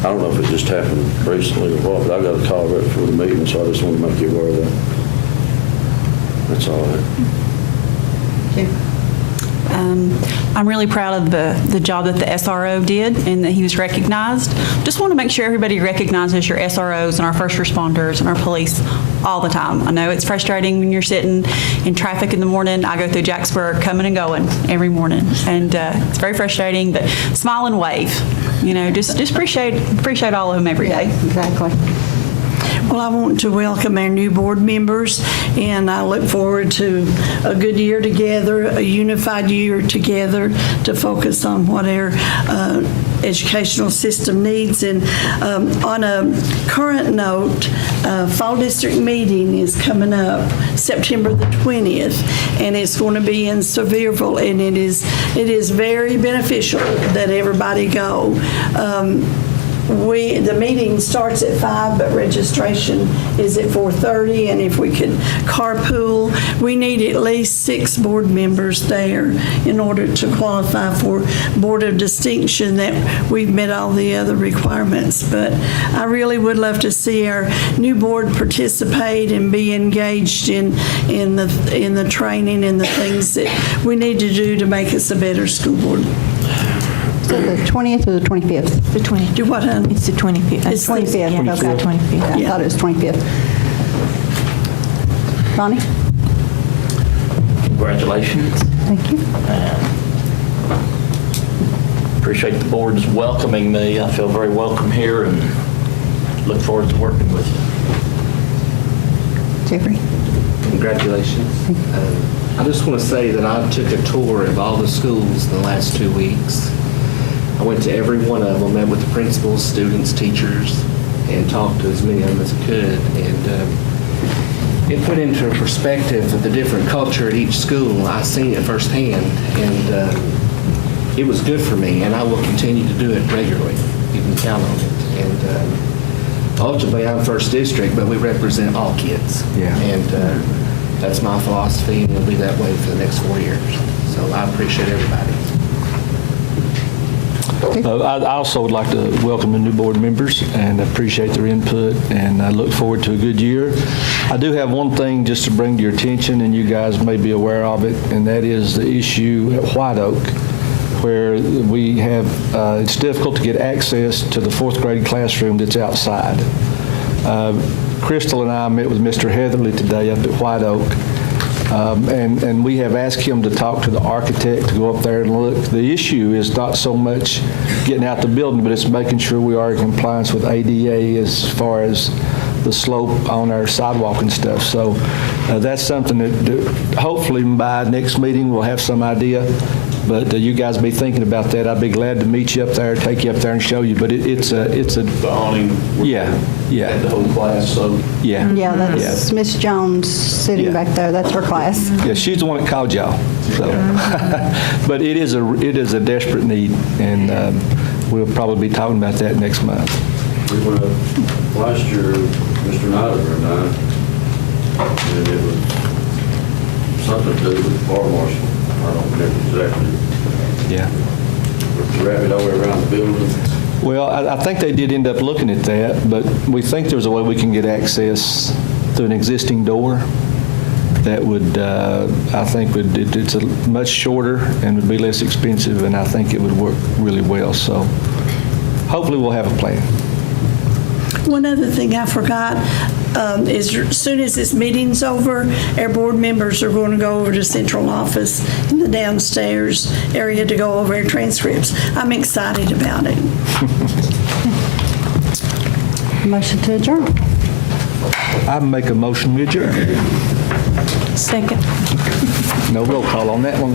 I don't know if it just happened recently or what, but I got a call right before the meeting, so I just want to make you aware of that. That's all I have. I'm really proud of the job that the SRO did and that he was recognized. Just want to make sure everybody recognizes your SROs and our first responders and our police all the time. I know it's frustrating when you're sitting in traffic in the morning. I go through Jacksburg coming and going every morning, and it's very frustrating, but smile and wave. You know, just appreciate all of them every day. Exactly. Well, I want to welcome our new board members, and I look forward to a good year together, a unified year together to focus on what our educational system needs. And on a current note, Fall District meeting is coming up September the 20th, and it's going to be in Sevierville, and it is very beneficial that everybody go. The meeting starts at 5, but registration is at 4:30, and if we could carpool, we need at least 6 board members there in order to qualify for Board of Distinction, that we've met all the other requirements. But I really would love to see our new board participate and be engaged in the training and the things that we need to do to make us a better school board. So the 20th or the 25th? The 20th. Do what, hon? It's the 25th. It's 25th. Yeah, it's the Okay. 25th. I thought it was 25th. Ronnie? Congratulations. Thank you. Appreciate the board's welcoming me. I feel very welcome here and look forward to working with you. Jeffrey? Congratulations. I just want to say that I took a tour of all the schools in the last 2 weeks. I went to every one of them, met with the principals, students, teachers, and talked to as many of them as I could. And it put into perspective of the different culture at each school. I seen it firsthand, and it was good for me, and I will continue to do it regularly. You can count on it. And ultimately, I'm First District, but we represent all kids. Yeah. And that's my philosophy, and it'll be that way for the next 4 years. So I appreciate everybody. I also would like to welcome the new board members and appreciate their input, and I look forward to a good year. I do have one thing just to bring to your attention, and you guys may be aware of it, and that is the issue at White Oak, where we have, it's difficult to get access to the 4th grade classroom that's outside. Crystal and I met with Mr. Heatherly today up at White Oak, and we have asked him to talk to the architect to go up there and look. The issue is not so much getting out the building, but it's making sure we are in compliance with ADA as far as the slope on our sidewalk and stuff. So that's something that hopefully by next meeting we'll have some idea. But you guys be thinking about that. I'd be glad to meet you up there, take you up there and show you. But it's a The awning. yeah. The whole class, so. Yeah. Yeah, that's Miss Jones sitting Yeah. back there. That's her class. Yeah, she's the one that called y'all. So, but it is a desperate need, and we'll probably be talking about that next month. We went up last year, Mr. Nider and I, and it was something to do with the fire marshal. I don't remember exactly. Yeah. Wrap it all the way around the building. Well, I think they did end up looking at that, but we think there's a way we can get access through an existing door that would, I think, it's a much shorter and would be less expensive, and I think it would work really well. So hopefully we'll have a plan. One other thing I forgot is as soon as this meeting's over, our board members are going to go over to central office in the downstairs area to go over our transcripts. I'm excited about it. Motion to adjourn. I make a motion we adjourn. Second. No roll call on that one.